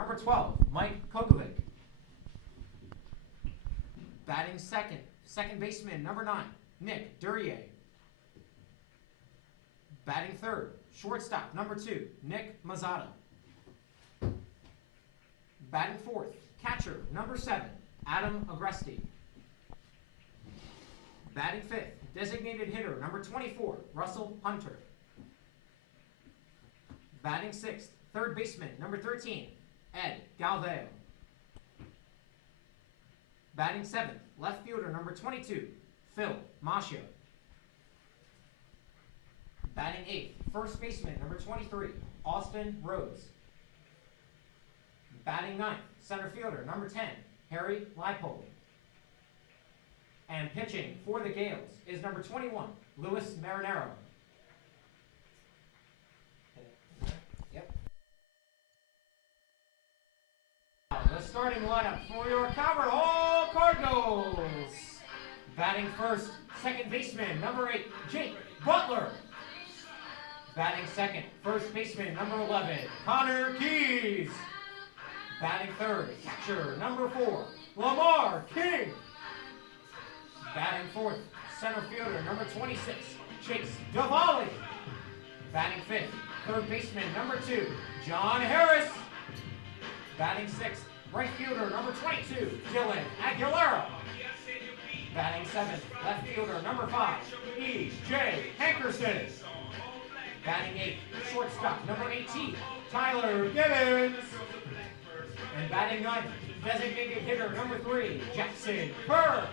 number 12, Mike Kokovic. Batting second baseman, number 9, Nick Duryea. Batting third, shortstop, number 2, Nick Mazzata. Batting fourth, catcher, number 7, Adam Agresti. Batting fifth, designated hitter, number 24, Russell Hunter. Batting sixth, third baseman, number 13, Ed Galveo. Batting seventh, left fielder, number 22, Phil Mascio. Batting eighth, first baseman, number 23, Austin Rhodes. Batting ninth, center fielder, number 10, Harry Leipold. And pitching for the Gales is number 21, Luis Marinero. Yep. The starting lineup for your Calvert Hall Cardinals. Batting first, second baseman, number 8, Jake Butler. Batting second, first baseman, number 11, Connor Keys. Batting third, catcher, number 4, Lamar King. Batting fourth, center fielder, number 26, Chase Davali. Batting fifth, third baseman, number 2, John Harris. Batting sixth, right fielder, number 22, Dylan Aguilera. Batting seventh, left fielder, number 5, E.J. Hankerson. Batting eighth, shortstop, number 18, Tyler Gibbons. And batting ninth, designated hitter, number 3, Jackson Kerr.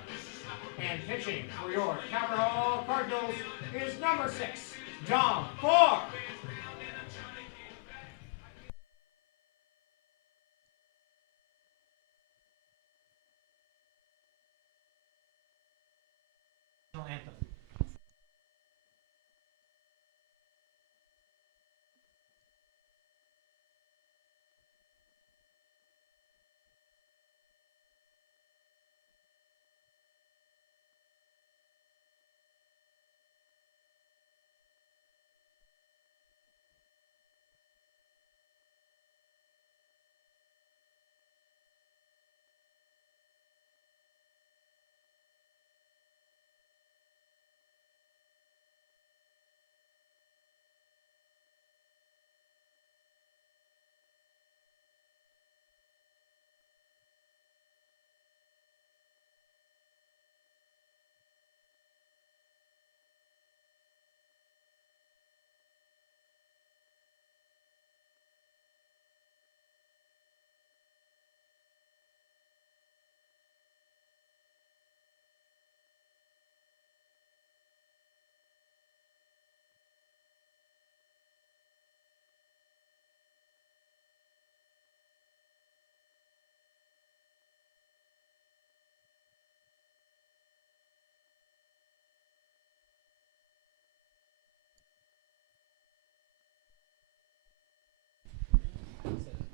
And pitching for your Calvert Hall Cardinals is number 6, Dom Farr. Anthem.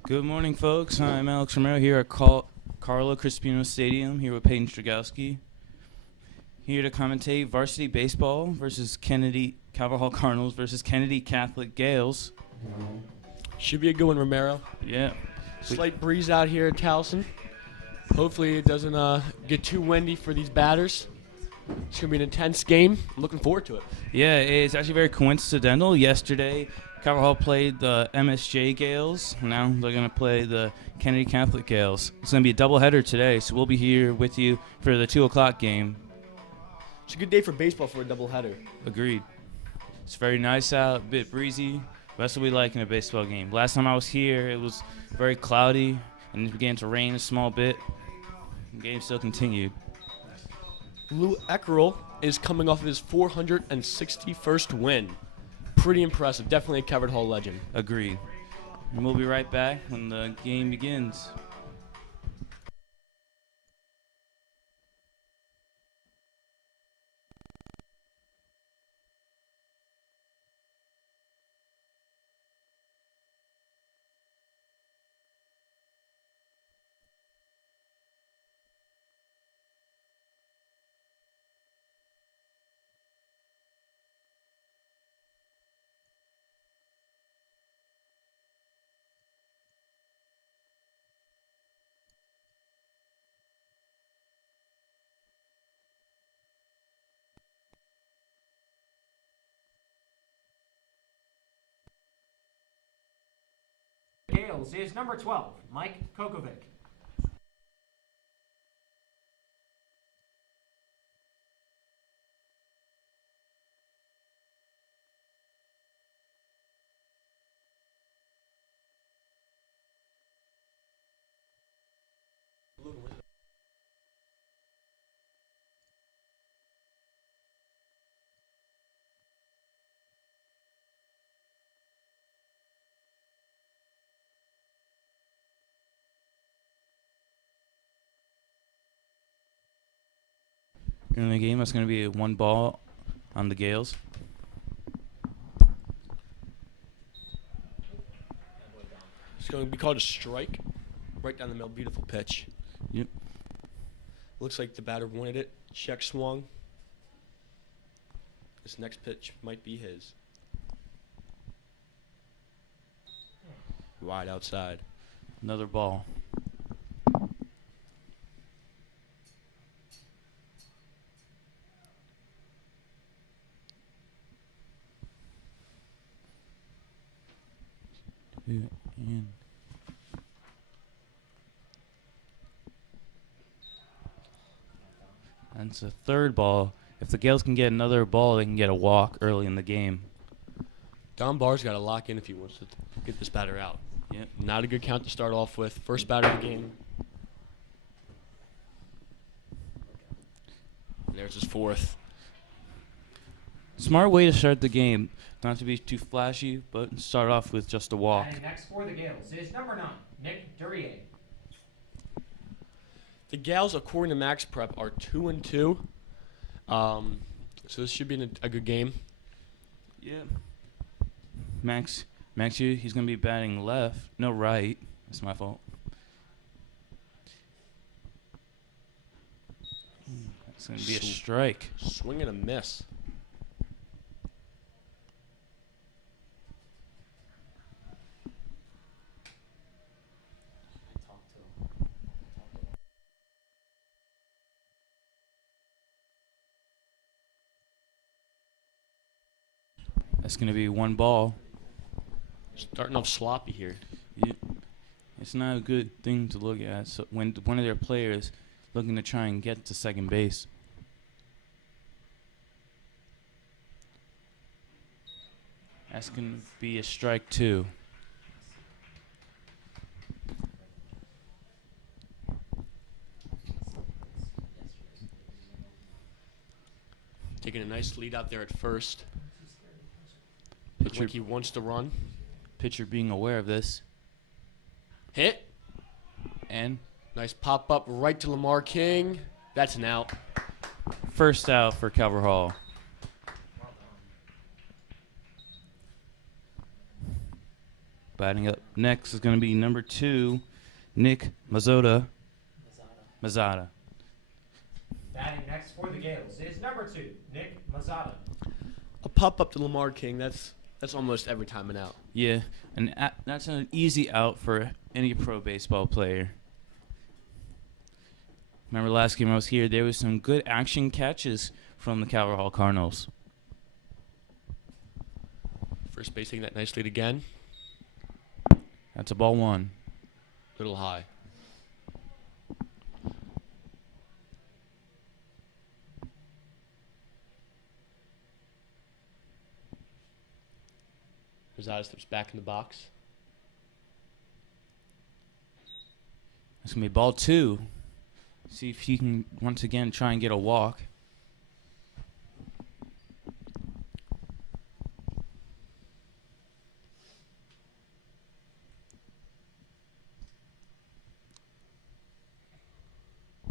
Good morning, folks. I'm Alex Romero here at Carlo Crispino Stadium, here with Peyton Stragowski. Here to commentate Varsity Baseball versus Calvert Hall Cardinals versus Kennedy Catholic Gales. Should be a good one, Romero. Yeah. Slight breeze out here in Towson. Hopefully it doesn't get too windy for these batters. It's going to be an intense game. I'm looking forward to it. Yeah, it's actually very coincidental. Yesterday, Calvert Hall played the MSJ Gales. Now they're going to play the Kennedy Catholic Gales. It's going to be a doubleheader today, so we'll be here with you for the 2 o'clock game. It's a good day for baseball for a doubleheader. Agreed. It's very nice out, a bit breezy. That's what we like in a baseball game. Last time I was here, it was very cloudy, and it began to rain a small bit. The game still continued. Lou Eckerl is coming off of his 461st win. Pretty impressive. Definitely a Calvert Hall legend. Agreed. And we'll be right back when the game begins. Gales is number 12, Mike Kokovic. In the game, that's going to be 1 ball on the Gales. It's going to be called a strike. Right down the middle. Beautiful pitch. Yep. Looks like the batter wanted it. Check swung. This next pitch might be his. Wide outside. Another ball. And that's a 3rd ball. If the Gales can get another ball, they can get a walk early in the game. Don Barr's got to lock in if he wants to get this batter out. Yep. Not a good count to start off with. First batter of the game. And there's his 4th. Smart way to start the game. Not to be too flashy, but start off with just a walk. And next for the Gales is number 9, Nick Duryea. The Gals, according to Max Prep, are 2-2. So this should be a good game. Yeah. Max here, he's going to be batting left. No, right. That's my fault. That's going to be a strike. Swing and a miss. That's going to be 1 ball. Starting off sloppy here. Yeah. It's not a good thing to look at. So when one of their players looking to try and get to second base. That's going to be a strike 2. Taking a nice lead out there at first. Pitcher, Like he wants to run. pitcher being aware of this. Hit. And Nice pop up right to Lamar King. That's an out. first out for Calvert Hall. Batting up next is going to be number 2, Nick Mazzota. Mazzata. Batting next for the Gales is number 2, Nick Mazzata. A pop up to Lamar King. That's almost every time an out. Yeah, and that's an easy out for any pro baseball player. Remember last game I was here, there was some good action catches from the Calvert Hall Cardinals. First base taking that nice lead again. That's a ball 1. Little high. Rosado steps back in the box. That's going to be ball 2. See if he can once again try and get a walk.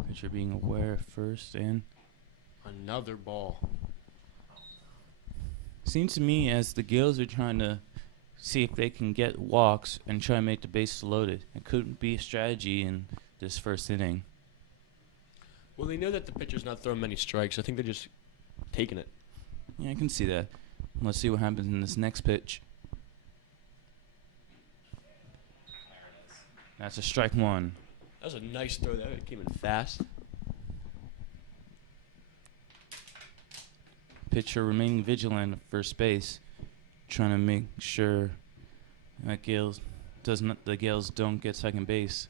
Pitcher being aware first, and Another ball. seems to me as the Gales are trying to see if they can get walks and try and make the bases loaded. It could be a strategy in this first inning. Well, they know that the pitcher's not throwing many strikes. I think they're just taking it. Yeah, I can see that. Let's see what happens in this next pitch. That's a strike 1. That was a nice throw there. It came in fast. Pitcher remaining vigilant at first base, trying to make sure that Gales the Gales don't get second base.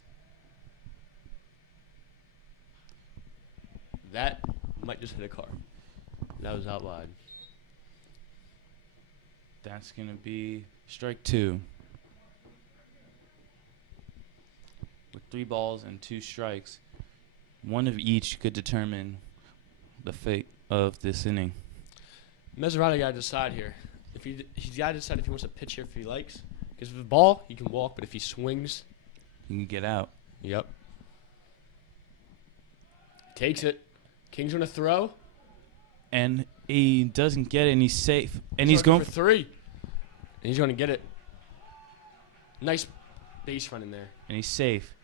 That might just hit a car. That was out wide. That's going to be strike 2. With 3 balls and 2 strikes, one of each could determine the fate of this inning. Mezzarati got to decide here. He's got to decide if he wants to pitch here if he likes. Because with the ball, he can walk, but if he swings, You can get out. yep. Takes it. King's going to throw. And he doesn't get it, and he's safe. And he's Looking going for 3. And he's going to get it. Nice base run in there. and he's safe.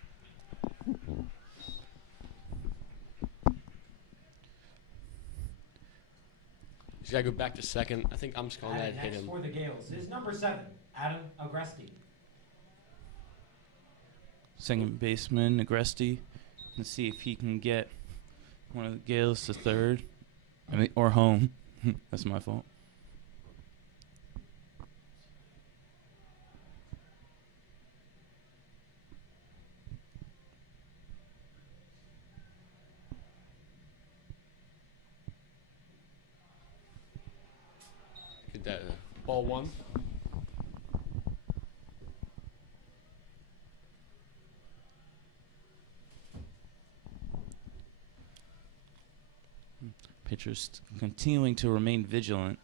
He's got to go back to second. I think I'm just calling that Batting hit next him. for the Gales is number 7, Adam Agresti. Second baseman, Agresti. Let's see if he can get one of the Gales to third. Or home. That's my fault. Get that ball 1. Pitcher's continuing to remain vigilant.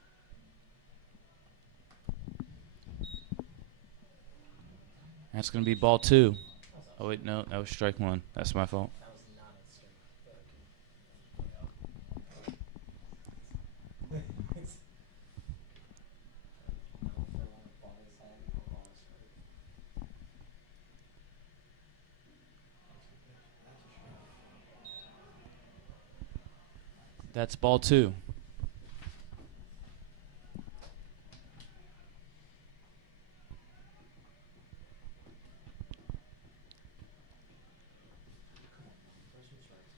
That's going to be ball 2. Oh, wait, no. That was strike 1. That's my fault. That's ball 2.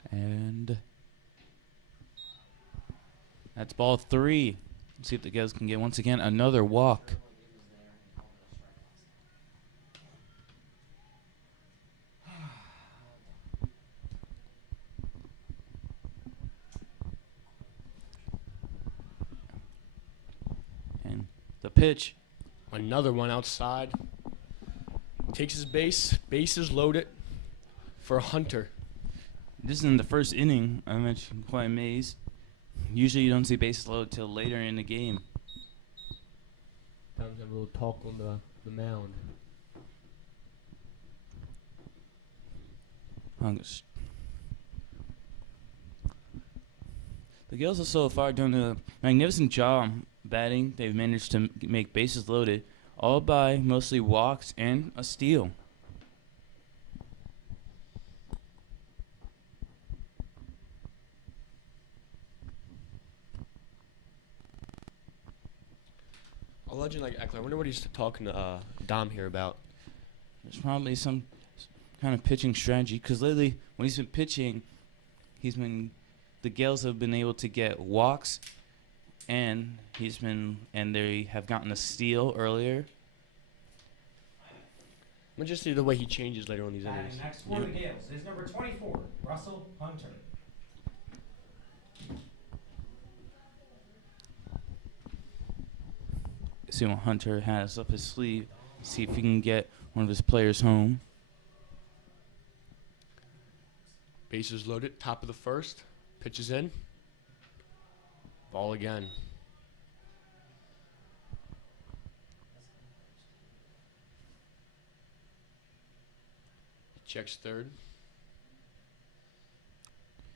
And that's ball 3. Let's see if the Gales can get, once again, another walk. And the pitch. Another one outside. Takes his base. Bases loaded for Hunter. This is in the first inning. I'm actually quite amazed. Usually you don't see bases loaded till later in the game. Times have a little talk on the mound. The Gales are so far doing a magnificent job batting. They've managed to make bases loaded, all by mostly walks and a steal. A legend like Eckler. I wonder what he's talking to Dom here about. There's probably some kind of pitching strategy, because lately when he's been pitching, the Gales have been able to get walks, and they have gotten a steal earlier. I'm just see the way he changes later on these innings. Batting next for the Gales is number 24, Russell Hunter. See what Hunter has up his sleeve. See if he can get one of his players home. Bases loaded. Top of the first. Pitches in. Ball again. Checks third.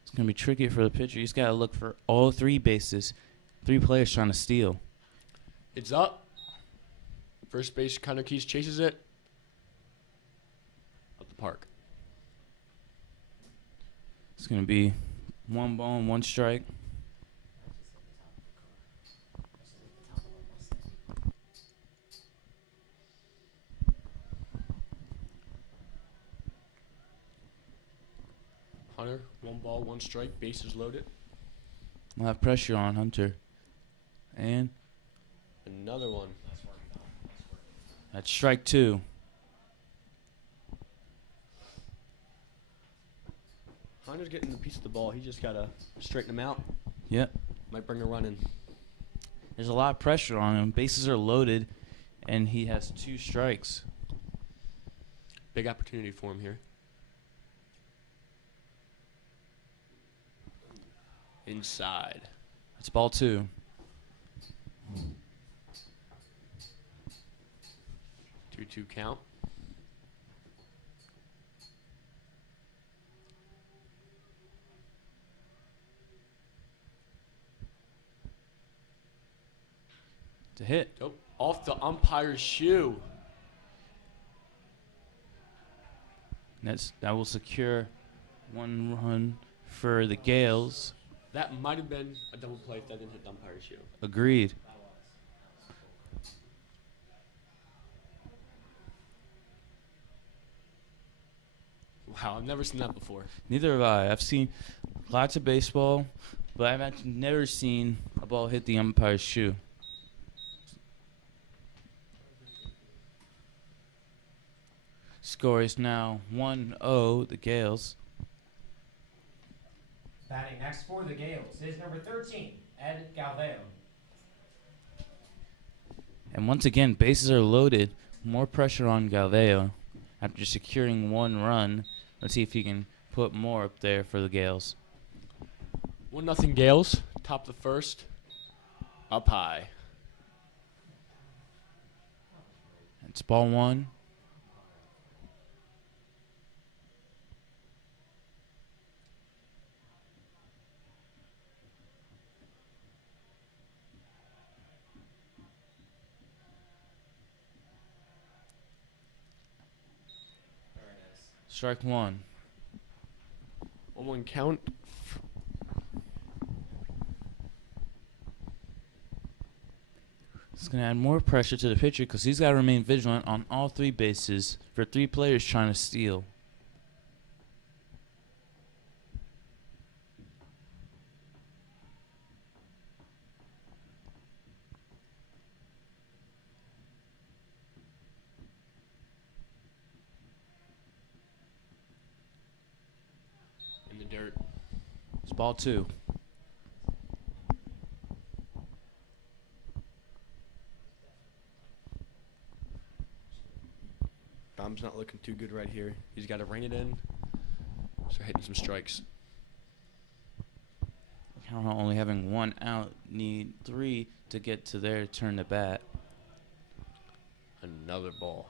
It's going to be tricky for the pitcher. He's got to look for all 3 bases. 3 players trying to steal. It's up. First base, Connor Keys chases it. Up the park. It's going to be 1 ball and 1 strike. Hunter, 1 ball, 1 strike. Bases loaded. We'll have pressure on Hunter. And Another one. that's strike 2. Connor's getting the piece of the ball. He just got to straighten him out. Yep. Might bring a run in. There's a lot of pressure on him. Bases are loaded, and he has 2 strikes. Big opportunity for him here. Inside. It's ball 2. Two count. To hit. Oh, off the umpire's shoe. That will secure 1 run for the Gales. That might have been a double play if that didn't hit the umpire's shoe. Agreed. Wow, I've never seen that before. Neither have I. I've seen lots of baseball, but I've actually never seen a ball hit the umpire's shoe. Score is now 1-0, the Gales. Batting next for the Gales is number 13, Ed Galveo. And once again, bases are loaded. More pressure on Galveo after securing 1 run. Let's see if he can put more up there for the Gales. 1-0 Gales. Top of the first. Up high. It's ball 1. Strike 1. 1-1 count. It's going to add more pressure to the pitcher because he's got to remain vigilant on all 3 bases for 3 players trying to steal. In the dirt. It's ball 2. Dom's not looking too good right here. He's got to rein it in. Start hitting some strikes. Cardinals only having 1 out, need 3 to get to their turn to bat. Another ball.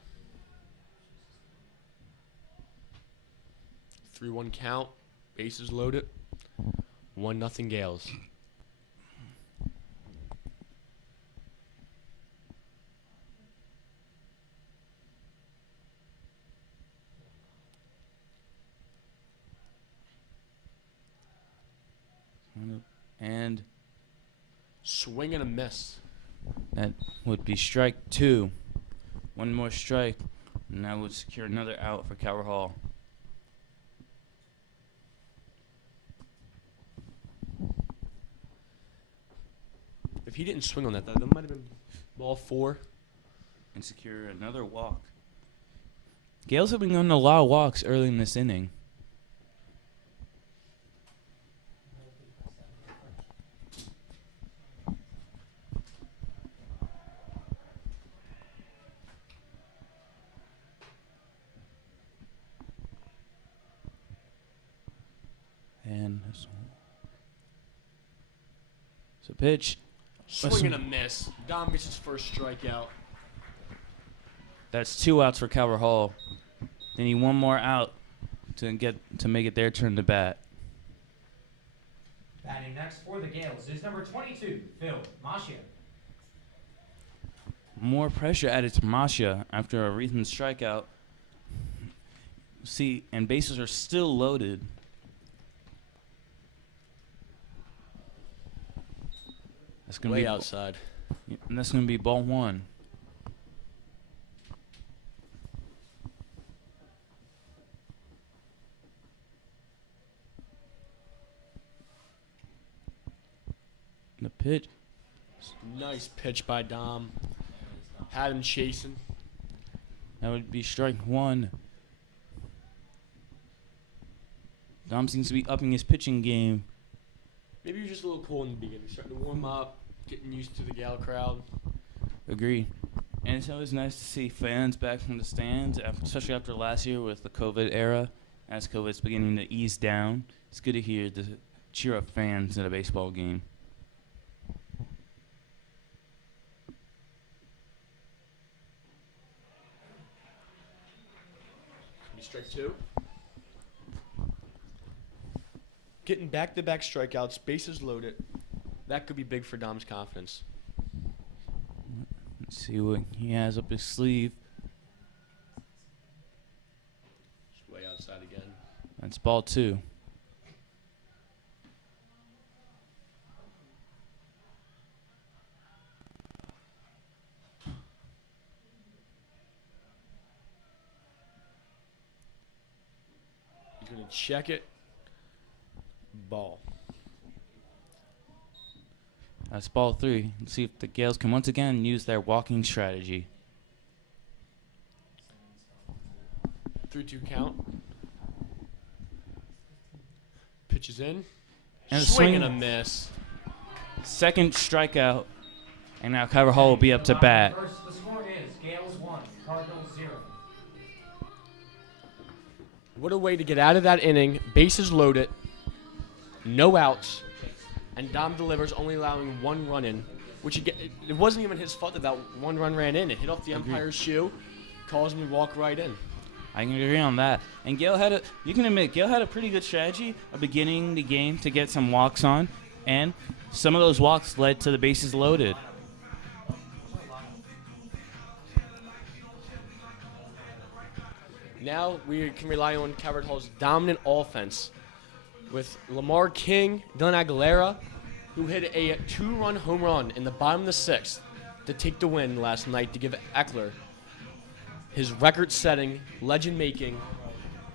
3-1 count. Bases loaded. 1-0 Gales. And Swing and a miss. that would be strike 2. 1 more strike, and that would secure another out for Calvert Hall. If he didn't swing on that might have been ball 4. And secure another walk. Gales have been going a lot of walks early in this inning. And this one. So pitch. Swing and a miss. Dom gets his first strikeout. That's 2 outs for Calvert Hall. They need 1 more out to make it their turn to bat. Batting next for the Gales is number 22, Phil Mascia. More pressure added to Mascia after a recent strikeout. See, and bases are still loaded. That's gonna Way be outside. And that's gonna be ball 1. The pitch. Nice pitch by Dom. Had him chasing. That would be strike 1. Dom seems to be upping his pitching game. Maybe you're just a little cold in the beginning, starting to warm up, getting used to the Gale crowd. Agreed. And it's always nice to see fans back from the stands, especially after last year with the COVID era. As COVID's beginning to ease down, it's good to hear the cheer up fans at a baseball game. Strike two. Getting back-to-back strikeouts, bases loaded. That could be big for Dom's confidence. Let's see what he has up his sleeve. Just way outside again. That's ball 2. He's going to check it. Ball. That's ball 3. Let's see if the Gales can once again use their walking strategy. 3-2 count. Pitches in. And a swing and swing. a miss. Second strikeout. And now Kyber Hall will be up to bat. First, the score is Gales 1, Cardinals 0. What a way to get out of that inning. Bases loaded. No outs. And Dom delivers, only allowing 1 run in. Which it wasn't even his fault that 1 run ran in. It hit off the umpire's shoe. Caused him to walk right in. I can agree on that. And Gale you can admit, Gale had a pretty good strategy of beginning the game to get some walks on. And some of those walks led to the bases loaded. Now we can rely on Calvert Hall's dominant offense with Lamar King, Dylan Aguilera, who hit a 2-run home run in the bottom of the 6th to take the win last night to give Eckler his record-setting, legend-making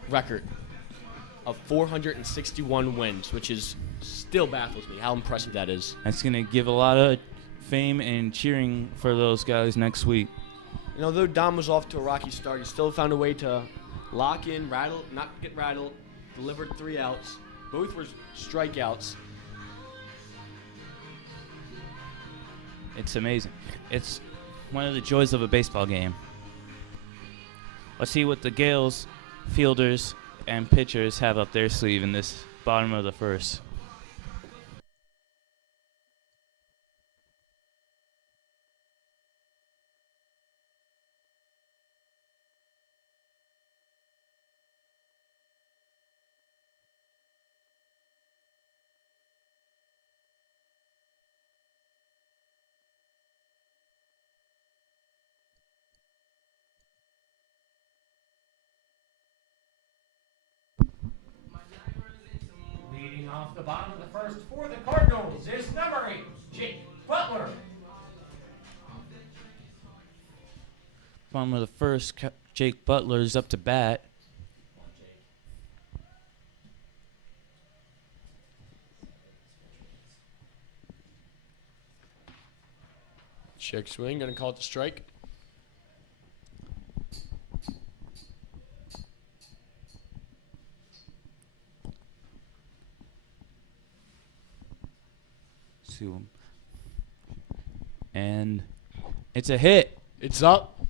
record of 461 wins, which is still baffles me how impressive that is. That's going to give a lot of fame and cheering for those guys next week. And although Dom was off to a rocky start, he still found a way to lock in, rattle, not get rattled, delivered 3 outs. Both were strikeouts. It's amazing. It's one of the joys of a baseball game. Let's see what the Gales fielders and pitchers have up their sleeve in this bottom of the first. Leading off the bottom of the first for the Cardinals is number 8, Jake Butler. Bottom of the first, Jake Butler is up to bat. Check swing, gonna call it the strike. And it's a hit. It's up.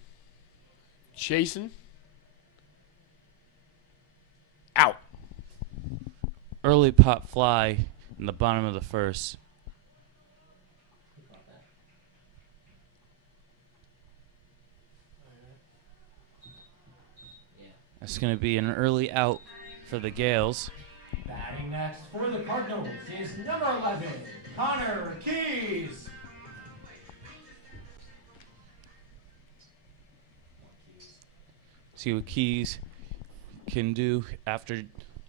Chasing. Out. Early pop fly in the bottom of the first. That's going to be an early out for the Gales. Batting next for the Cardinals is number 11, Connor Keys. See what Keys can do after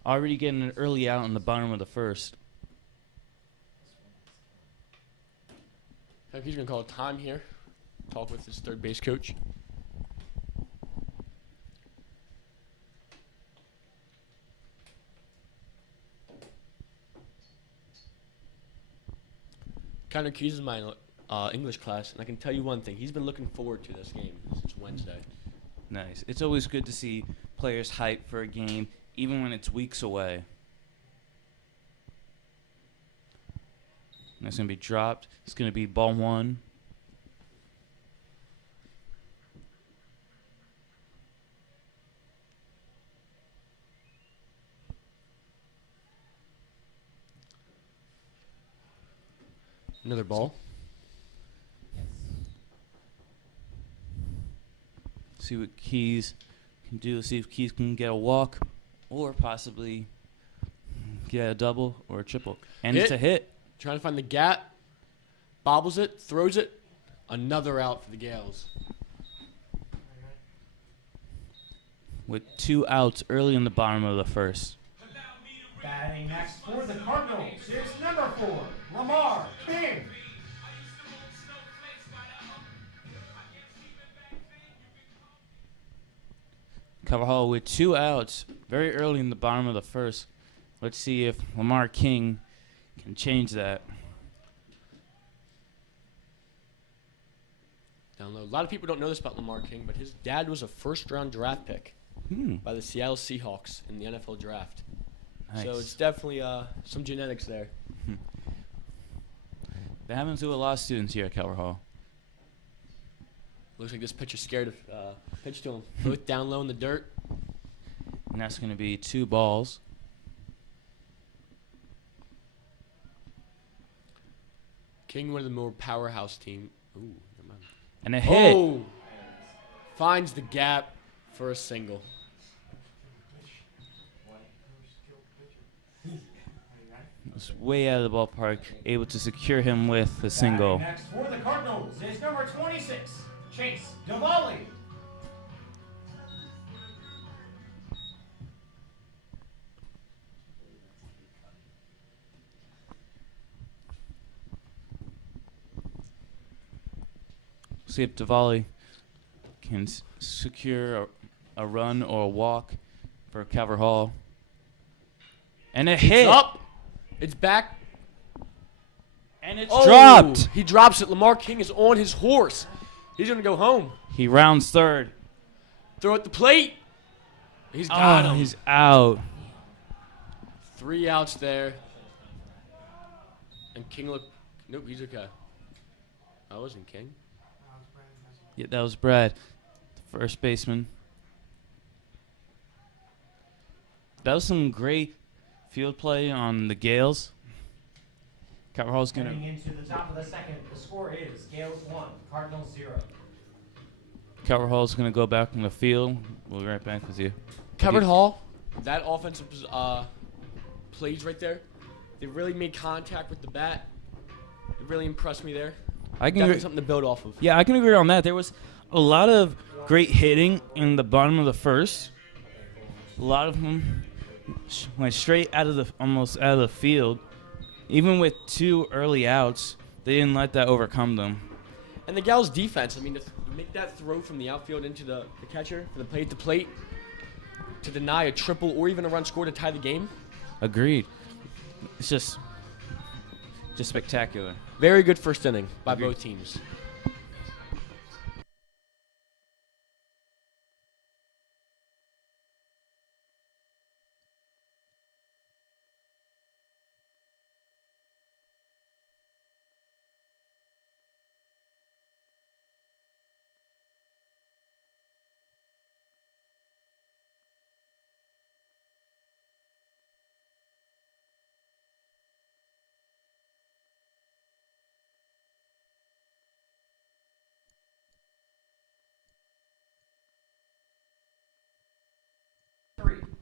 already getting an early out in the bottom of the first. I think he's going to call time here. Talk with his third base coach. Connor Keys is my English class, and I can tell you one thing. He's been looking forward to this game since Wednesday. Nice. It's always good to see players hype for a game, even when it's weeks away. That's going to be dropped. It's going to be ball 1. Another ball. See what Keys can do. See if Keys can get a walk or possibly get a double or a triple. And it's a hit. Trying to find the gap. Bobbles it. Throws it. Another out for the Gales. Right. With 2 outs early in the bottom of the first. Batting next for the Cardinals is number 4, Lamar King. Carvajal with 2 outs very early in the bottom of the first. Let's see if Lamar King can change that. Down low. A lot of people don't know this about Lamar King, but his dad was a first-round draft pick by the Seattle Seahawks in the NFL draft. Nice. So it's definitely some genetics there. That happens to a lot of students here at Carvajal. Looks like this pitcher's scared of pitch to him. Both down low in the dirt. And that's going to be 2 balls. King, one of the more powerhouse team. Ooh, never mind. And a hit. Oh! Finds the gap for a single. It's way out of the ballpark, able to secure him with a single. Batting next for the Cardinals is number 26, Chase Diwali. See if Diwali can secure a run or a walk for Carvajal. And a hit. It's up. It's back. And it's Oh, dropped. He drops it. Lamar King is on his horse. He's going to go home. He rounds third. Throw at the plate. He's got him. He's out. 3 outs there. And King look. Nope, he's okay. That wasn't King. Yeah, that was Brad, the first baseman. That was some great field play on the Gales. Carvajal's going Heading to... into the top of the second, the score is Gales 1, Cardinals 0. Carvajal's going to go back on the field. We'll be right back with you. Carvajal, that offensive plays right there, they really made contact with the bat. It really impressed me there. I can Definitely agree. something to build off of. Yeah, I can agree on that. There was a lot of great hitting in the bottom of the first. A lot of them went straight out of the almost out of the field. Even with 2 early outs, they didn't let that overcome them. And the Gals' defense, I mean, to make that throw from the outfield into the catcher, for the plate to plate, to deny a triple or even a run score to tie the game. Agreed. It's just spectacular. Very good first inning by Agreed. both teams.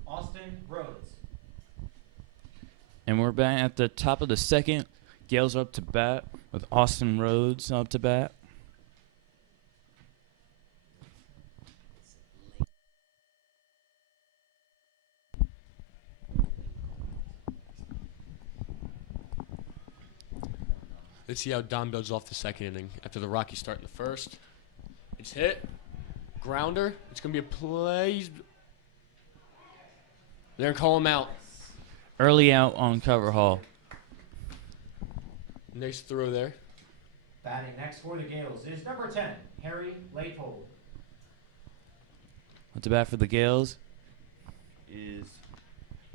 Austin Rhodes. And we're back at the top of the second. Gales are up to bat with Austin Rhodes up to bat. Let's see how Don builds off the second inning after the rocky start in the first. It's hit. Grounder. It's going to be a play. They're going to call him out. Early out on Carvajal. Nice throw there. Batting next for the Gales is number 10, Harry Leopold. Up to bat for the Gales is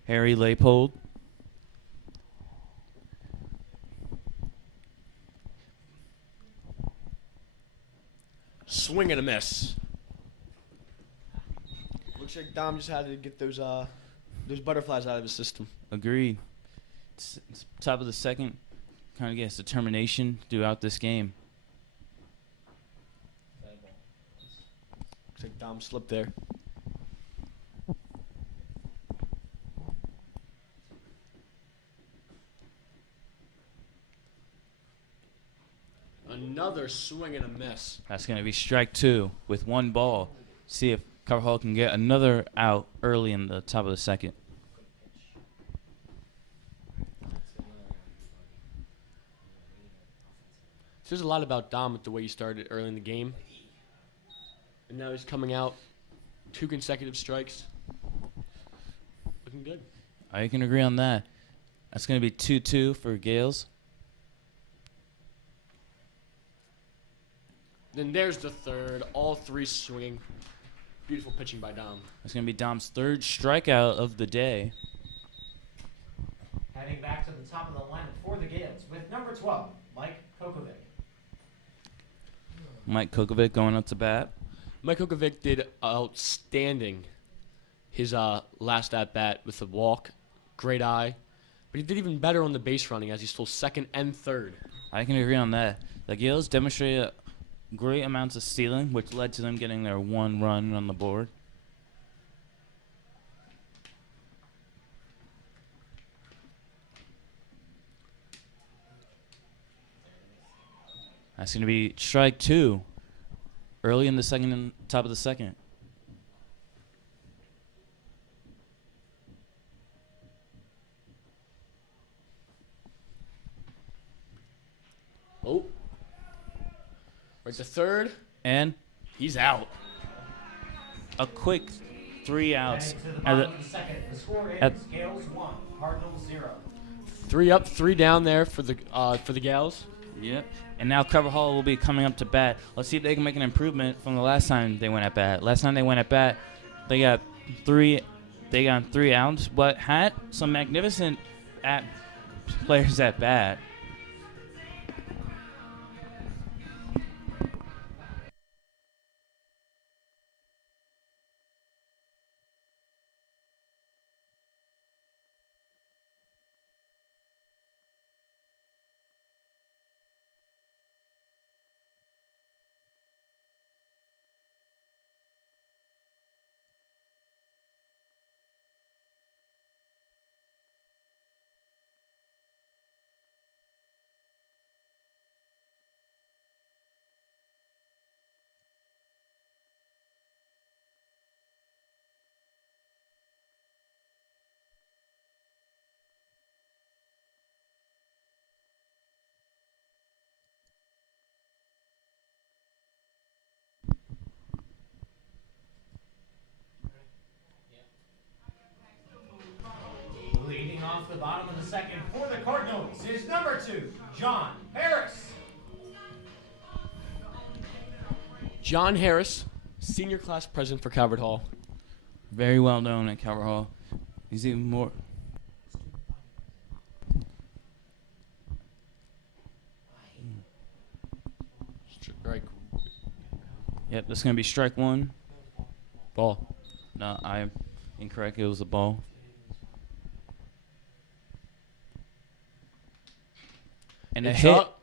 Harry Leopold. Swing and a miss. Looks like Dom just had to get those butterflies out of his system. Agreed. It's top of the second. Kind of gets determination throughout this game. Looks like Dom slipped there. Another swing and a miss. That's going to be strike 2 with 1 ball. See if Carvajal can get another out early in the top of the second. Says a lot about Dom with the way he started early in the game. And now he's coming out 2 consecutive strikes. Looking good. I can agree on that. That's going to be 2-2 for Gales. Then there's the third. All 3 swinging. Beautiful pitching by Dom. That's going to be Dom's 3rd strikeout of the day. Heading back to the top of the lineup for the Gales with number 12, Mike Kokovic. Mike Kokovic going up to bat. Mike Kokovic did outstanding his last at-bat with the walk. Great eye. But he did even better on the base running as he stole 2nd and 3rd. I can agree on that. The Gales demonstrated great amounts of stealing, which led to them getting their 1 run on the board. That's going to be strike 2 early in the second and top of the second. Oh. Right to 3rd. And He's out. a quick 3 outs. Heading to the bottom of the second. The score is Gales 1, Cardinals 0. 3 up, 3 down there for the Gals. Yep. And now Carvajal will be coming up to bat. Let's see if they can make an improvement from the last time they went at bat. Last time they went at bat, they got 3 outs, but had some magnificent players at bat. Leading off the bottom of the second for the Cardinals is number 2, John Harris. John Harris, senior class president for Calvert Hall. Very well known at Calvert Hall. He's even more. Right. Yep, that's going to be strike 1. Ball. No, I'm incorrect. It was a ball. And a It's hit. up.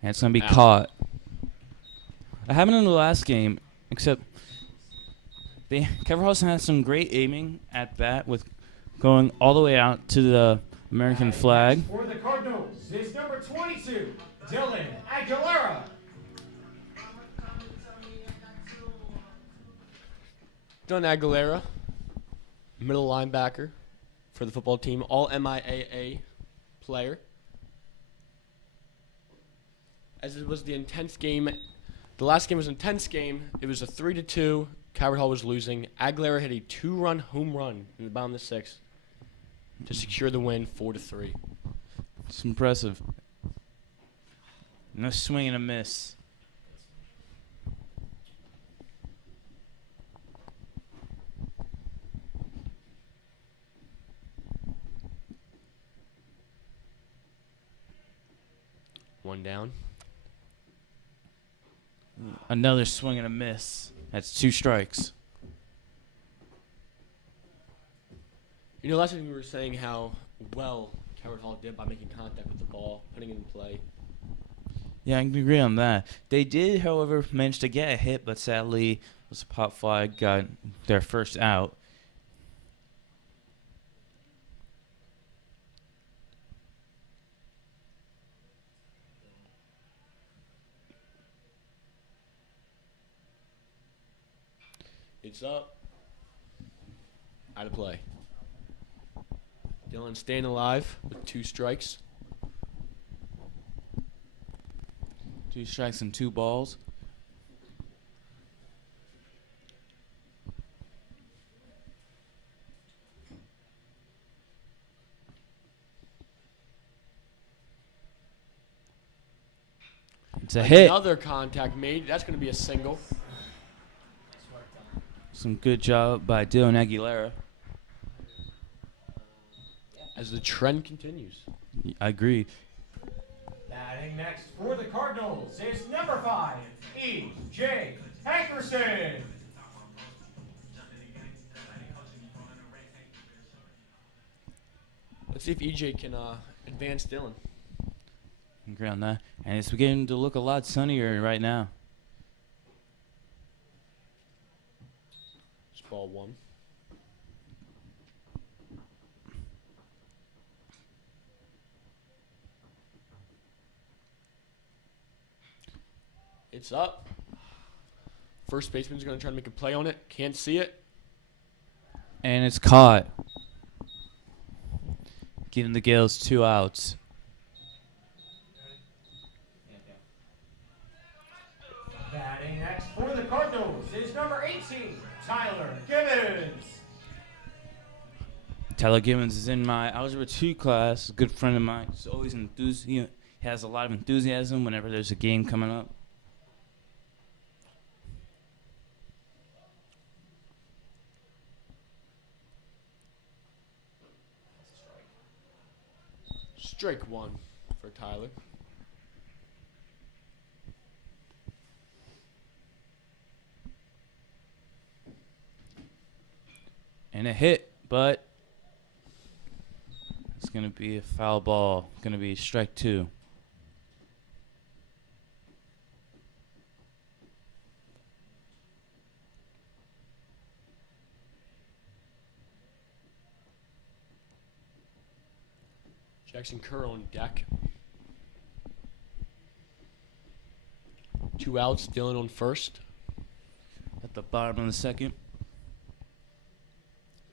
And it's going to be Out. caught. It happened in the last game, except Calvert Hall's had some great aiming at bat with going all the way out to the American flag. For the Cardinals is number 22, Dylan Aguilera. Don Aguilera, middle linebacker for the football team, all MIAA player. As it was the intense game, the last game was an intense game. It was a 3-2. Calvert Hall was losing. Aguilera hit a 2-run home run in the bottom of the 6th to secure the win, 4-3. It's impressive. No swing and a miss. One down. Another swing and a miss. That's 2 strikes. You know, last week we were saying how well Calvert Hall did by making contact with the ball, putting it in play. Yeah, I can agree on that. They did, however, manage to get a hit, but sadly, was a pop fly, got their first out. It's up. Out of play. Dylan staying alive with 2 strikes. 2 strikes and 2 balls. It's a hit. Another contact made. That's going to be a single. Some good job by Dylan Aguilera. As the trend continues. I agree. Batting next for the Cardinals is number 5, E.J. Hankerson. Let's see if EJ can advance Dylan. I agree on that. And it's beginning to look a lot sunnier right now. It's ball 1. It's up. First baseman's going to try to make a play on it. Can't see it. And it's caught. Giving the Gales 2 outs. Batting next for the Cardinals is number 18, Tyler Gibbons. Tyler Gibbons is in my Algebra 2 class. A good friend of mine. He's always he has a lot of enthusiasm whenever there's a game coming up. Strike 1 for Tyler. And a hit, but it's going to be a foul ball. Going to be strike 2. Jackson Kerr on deck. 2 outs, Dylan on first. At the bottom of the second.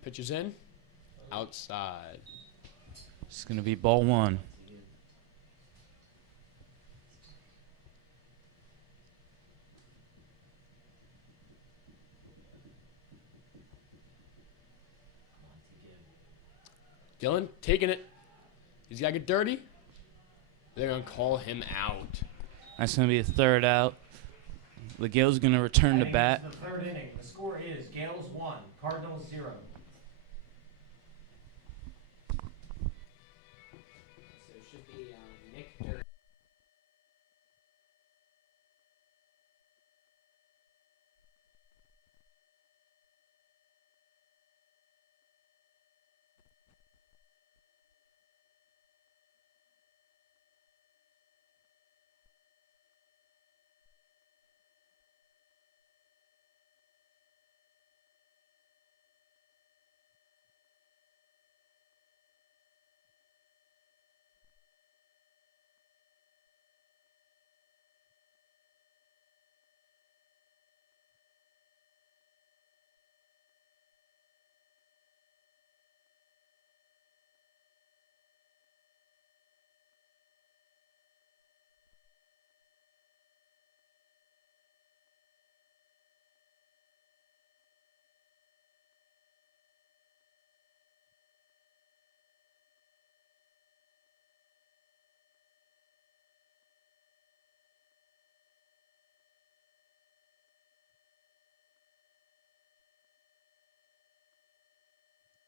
Pitches in. Outside. It's going to be ball 1. Dylan taking it. He's got to get dirty. They're going to call him out. That's going to be a 3rd out. The Gales are going to return to Heading bat. into the 3rd inning, the score is Gales 1, Cardinals 0. So it should be Nick Durr.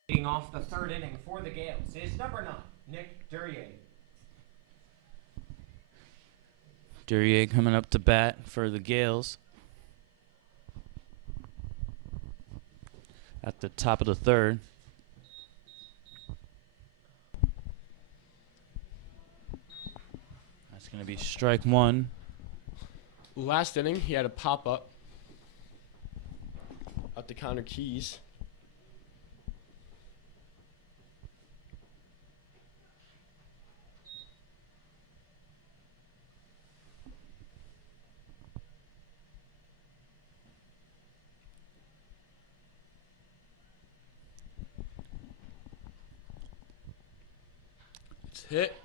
Leading off the 3rd inning for the Gales is number 9, Nick Durrier. Duryea coming up to bat for the Gales. At the top of the third. That's going to be strike one. Last inning, he had a pop-up at the Connor Keys. It's hit.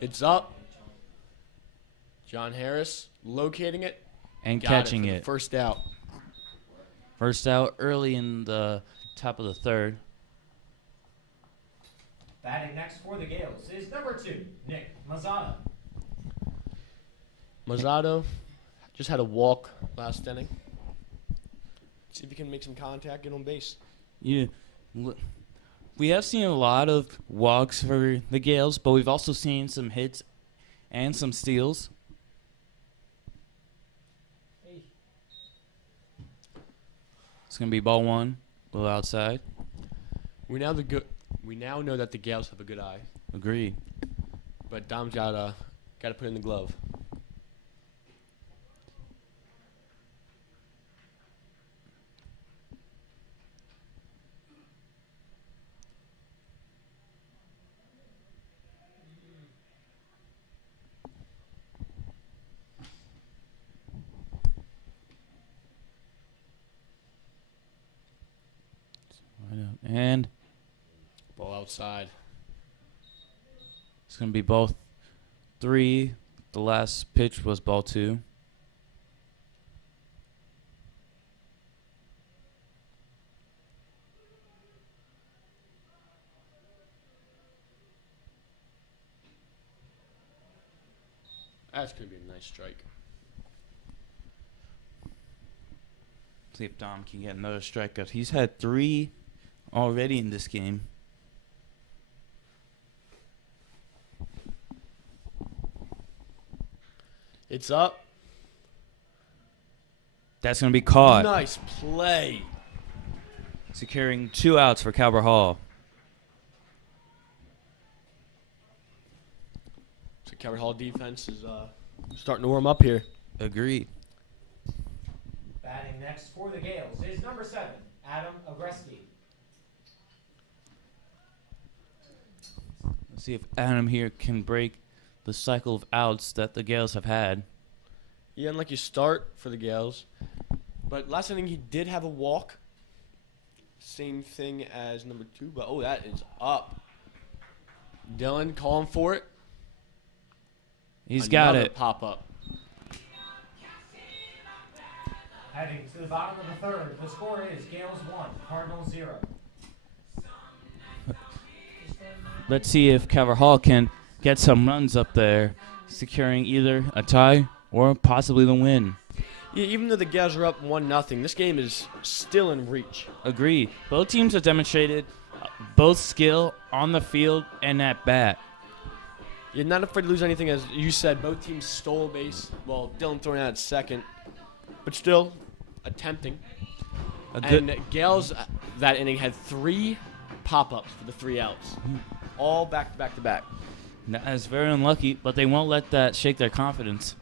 It's up. John Harris locating it. And Got catching for the it. First out. First out early in the top of the third. Batting next for the Gales is number 2, Nick Mazzata. Mazzato just had a walk last inning. See if he can make some contact, get on base. Yeah. We have seen a lot of walks for the Gales, but we've also seen some hits and some steals. It's going to be ball one, a little outside. We now know that the Gales have a good eye, Agreed. but Dom's gotta put in the glove. And Ball outside. it's going to be ball three. The last pitch was ball two. That's gonna be a nice strike. See if Dom can get another strikeout. He's had 3 already in this game. It's up. That's going to be caught. Nice play. Securing 2 outs for Calvert Hall. So Calvert Hall defense is starting to warm up here. Agreed. Batting next for the Gales is number 7, Adam Ogreski. Let's see if Adam here can break the cycle of outs that the Gales have had. Yeah, unlucky start for the Gales. But last inning he did have a walk. Same thing as number 2, but that is up. Dylan calling for it. He's got it. Pop up. Heading to the bottom of the third, the score is Gales 1, Cardinals 0. Let's see if Calvert Hall can get some runs up there, securing either a tie or possibly the win. Yeah, even though the Gales are up 1-0, this game is still in reach. Agreed. Both teams have demonstrated both skill on the field and at bat. You're not afraid to lose anything, as you said. Both teams stole a base. Well, Dylan throwing out at second, but still attempting. And Gales that inning had 3 pop-ups for the 3 outs, all back to back to back. That is very unlucky, but they won't let that shake their confidence.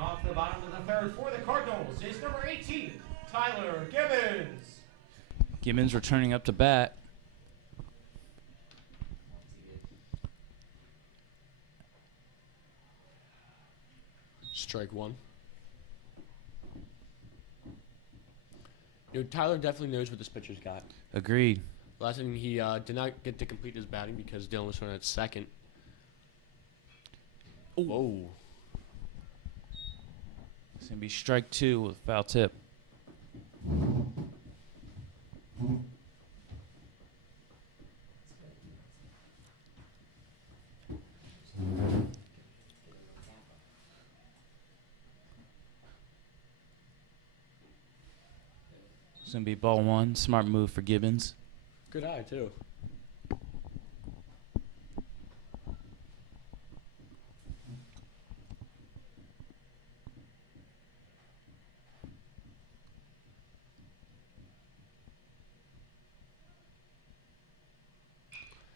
Off the bottom of the third for the Cardinals is number 18, Tyler Gibbons. Gibbons returning up to bat. Strike 1. Tyler definitely knows what this pitcher's got. Agreed. Last inning, he did not get to complete his batting because Dylan was thrown at second. Whoa. It's going to be strike 2 with foul tip. It's going to be ball 1. Smart move for Gibbons. Good eye, too.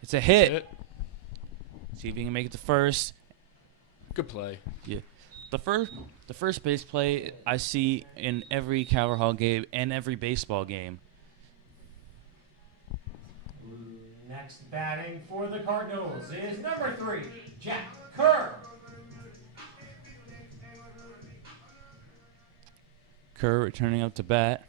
It's a hit. Hit. See if he can make it to first. Good play. Yeah. The first base play I see in every Calvert Hall game and every baseball game. Next batting for the Cardinals is number 3, Jack Kerr. Kerr returning up to bat.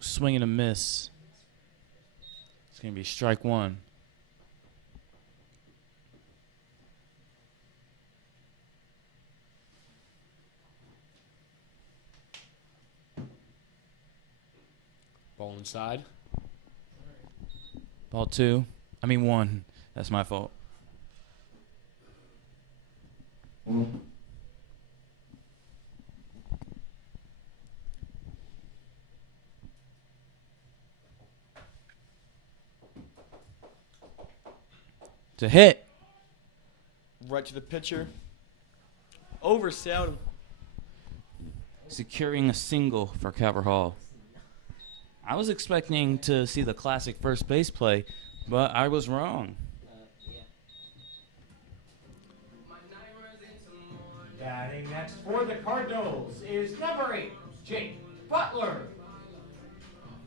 Swing and a miss. It's going to be strike 1. Ball inside. Ball 2. I mean 1. That's my fault. It's a hit. Right to the pitcher. Oversailed him. Securing a single for Calvert Hall. I was expecting to see the classic first base play, but I was wrong. Yeah. Batting next for the Cardinals is number 8, Jake Butler. Come on,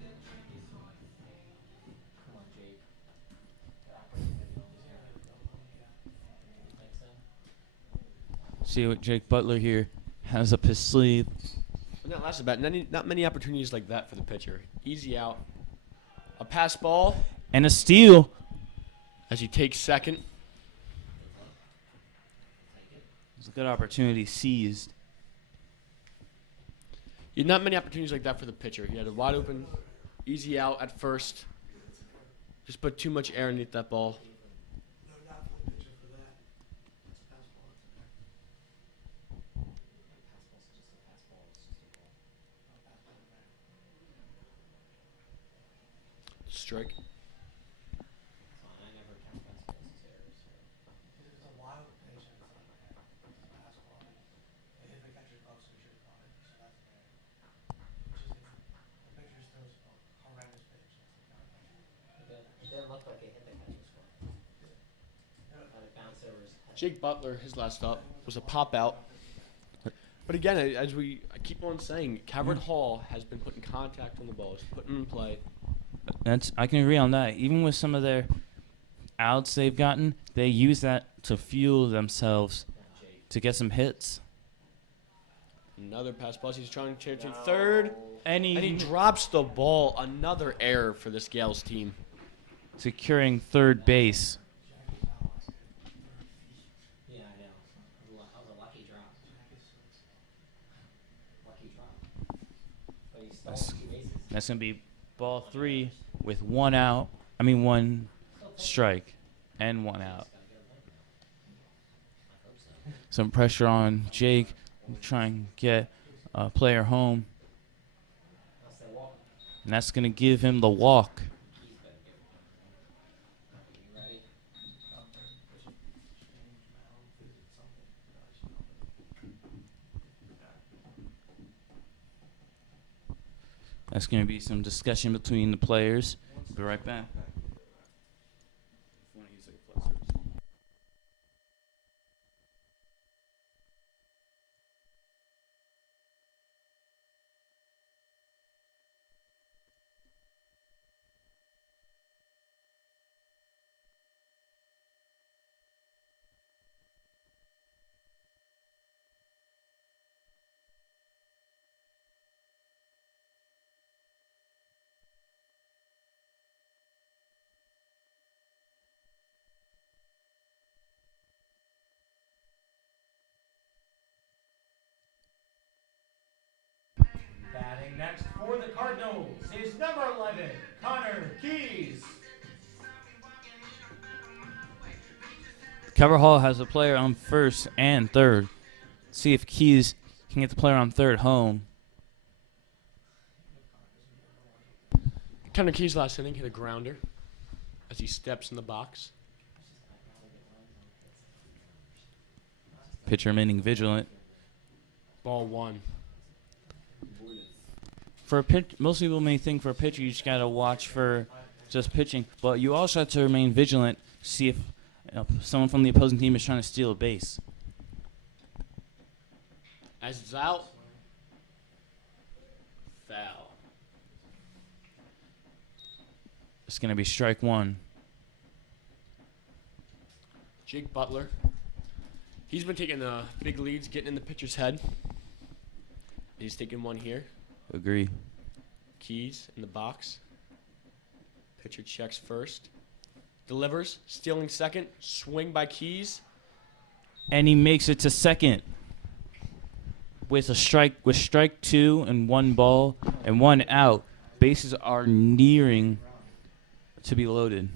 Jake. Like so? See what Jake Butler here has up his sleeve. And that last at bat, not many opportunities like that for the pitcher. Easy out. A pass ball And a steal. as he takes second. It's a good opportunity seized. He had not many opportunities like that for the pitcher. He had a wide open, easy out at first. Just put too much air underneath that ball. Strike. I never count fastballs as errors. It's a wild pitch and it's like fastball. If the catcher gloves, we should have caught it. So that's there. It's just the pitcher throws a horrendous pitch. It didn't look like it hit the catcher's glove. It bounced over his head. Jake Butler, his last up, was a pop out. But again, as I keep on saying, Calvert Hall has been putting contact on the balls, putting in play. I can agree on that. Even with some of their outs they've gotten, they use that to fuel themselves to get some hits. Another pass ball. He's trying to take third. And And he drops the ball. Another error for this Gales team. securing third base. Yeah, I know. That was a lucky drop. Lucky drop. But he stole 2 bases. That's going to be ball 3 with 1 out. One strike and 1 out. Some pressure on Jake. Try and get a player home. Unless they walk. And that's going to give him the walk. He's better give it. You ready? That's going to be some discussion between the players. Be right back. Cardinals is number 11, Connor Keys. Calvert Hall has a player on first and third. See if Keys can get the player on third home. Connor Keys last inning hit a grounder as he steps in the box. Pitcher remaining vigilant. Ball 1. For a pitch, most people may think for a pitcher you just gotta watch for just pitching, but you also have to remain vigilant. See if someone from the opposing team is trying to steal a base. As it's out. Foul. It's gonna be strike one. Jake Butler. He's been taking big leads, getting in the pitcher's head. He's taking one here. Agree. Keys in the box. Pitcher checks first. Delivers. Stealing second. Swing by Keys. And he makes it to second. With strike two and one ball and one out. Bases are nearing to be loaded.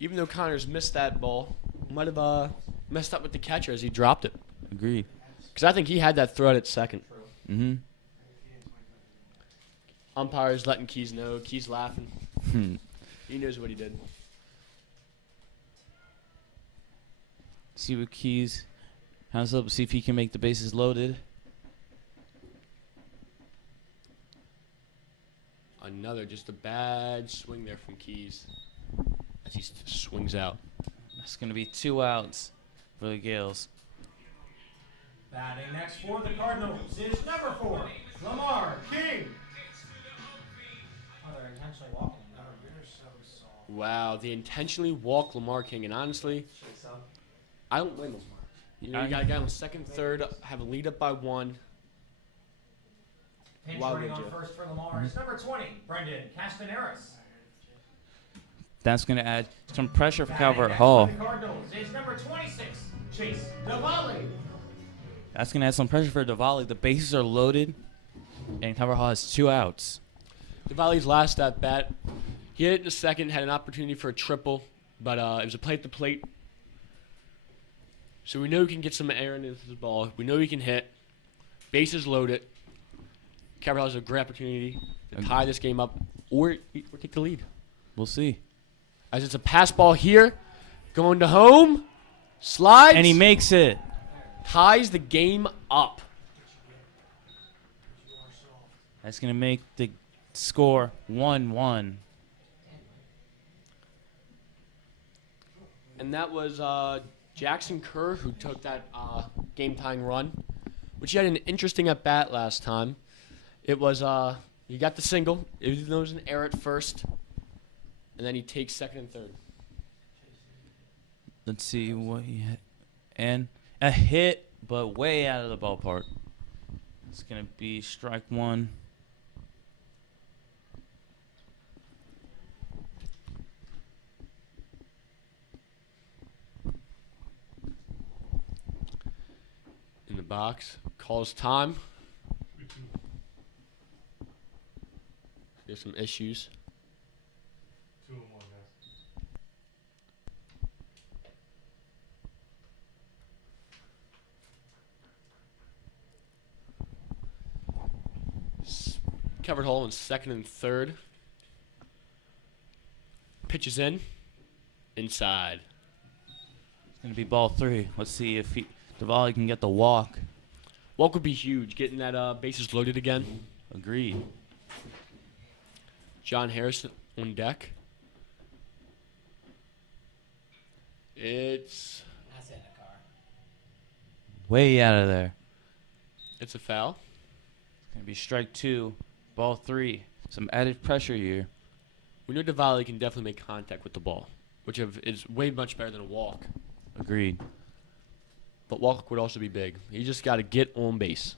Even though Connors missed that ball, might have messed up with the catcher as he dropped it. Agreed. Because I think he had that throw at second. Mm-hmm. Umpire's letting Keys know. Keys laughing. He knows what he did. See what Keys has up. See if he can make the bases loaded. Another just a bad swing there from Keys as he swings out. That's going to be 2 outs for the Gales. Batting next for the Cardinals is number 4, Lamar King. Oh, they're intentionally walking. You're so soft. Wow, they intentionally walk Lamar King, and honestly, I don't blame him. You know, you got a guy on second, third, have a lead up by 1. Pinch Why running would on you? first for Lamar is number 20, Brendan Castaneras. That's going to add some pressure for Batting Calvert next Hall. for the Cardinals is number 26, Chase Davali. That's going to add some pressure for Davali. The bases are loaded, and Calvert Hall has 2 outs. Davali's last at bat, he hit it in the second, had an opportunity for a triple, but it was a plate to plate. So we know he can get some air into his ball. We know he can hit. Bases loaded. Calvert Hall has a great opportunity to tie this game up or take the lead. We'll see. As it's a pass ball here, going to home, slides, And he makes it. ties the game up. That's going to make the score 1-1. And that was Jackson Kerr who took that game-tying run, which he had an interesting at-bat last time. It was, he got the single, even though it was an error at first, and then he takes second and third. Let's see what he hit. And a hit, but way out of the ballpark. It's going to be strike 1. In the box, calls time. There's some issues. 2 and 1, guys. Covered hole in second and third. Pitches in. Inside. It's going to be ball 3. Let's see if Davali can get the walk. Walk would be huge, getting that bases loaded again. Agreed. John Harrison on deck. It's That's in the car. Way out of there. a foul. It's going to be strike 2, ball 3. Some added pressure here. We know Davali can definitely make contact with the ball, which is way much better than a walk. Agreed. But walk would also be big. You just got to get on base.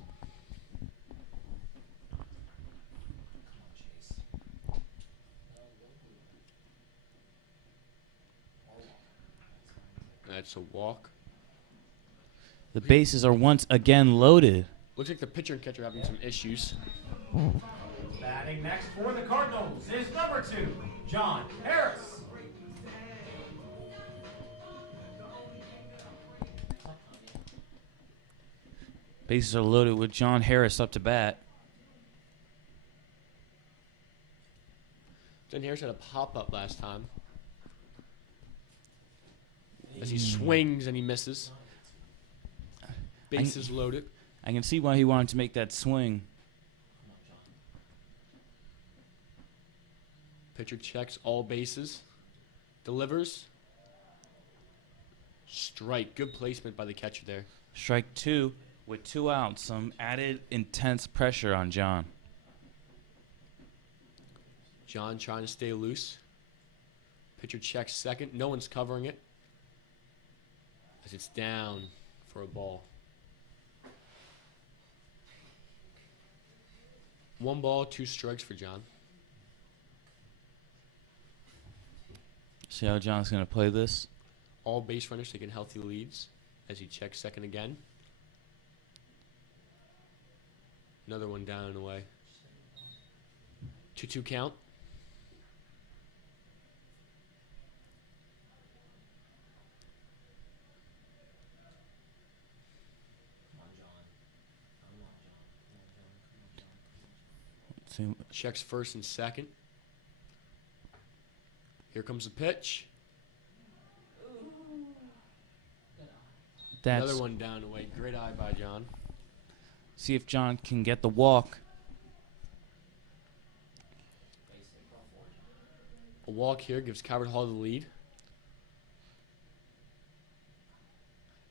That's a walk. The bases are once again loaded. Looks like the pitcher and catcher are having some issues. Batting next for the Cardinals is number 2, John Harris. Bases are loaded with John Harris up to bat. John Harris had a pop-up last time. As he swings and he misses. Bases loaded. I can see why he wanted to make that swing. Pitcher checks all bases. Delivers. Strike. Good placement by the catcher there. Strike 2 with 2 outs. Some added intense pressure on John. John trying to stay loose. Pitcher checks second. No one's covering it. As it's down for a ball. 1 ball, 2 strikes for John. See how John's going to play this? All base runners taking healthy leads as he checks second again. Another one down and away. 2-2 count. Let's see. Checks first and second. Here comes the pitch. That's, Another one down and away. Great eye by John. see if John can get the walk. A walk here gives Calvert Hall the lead.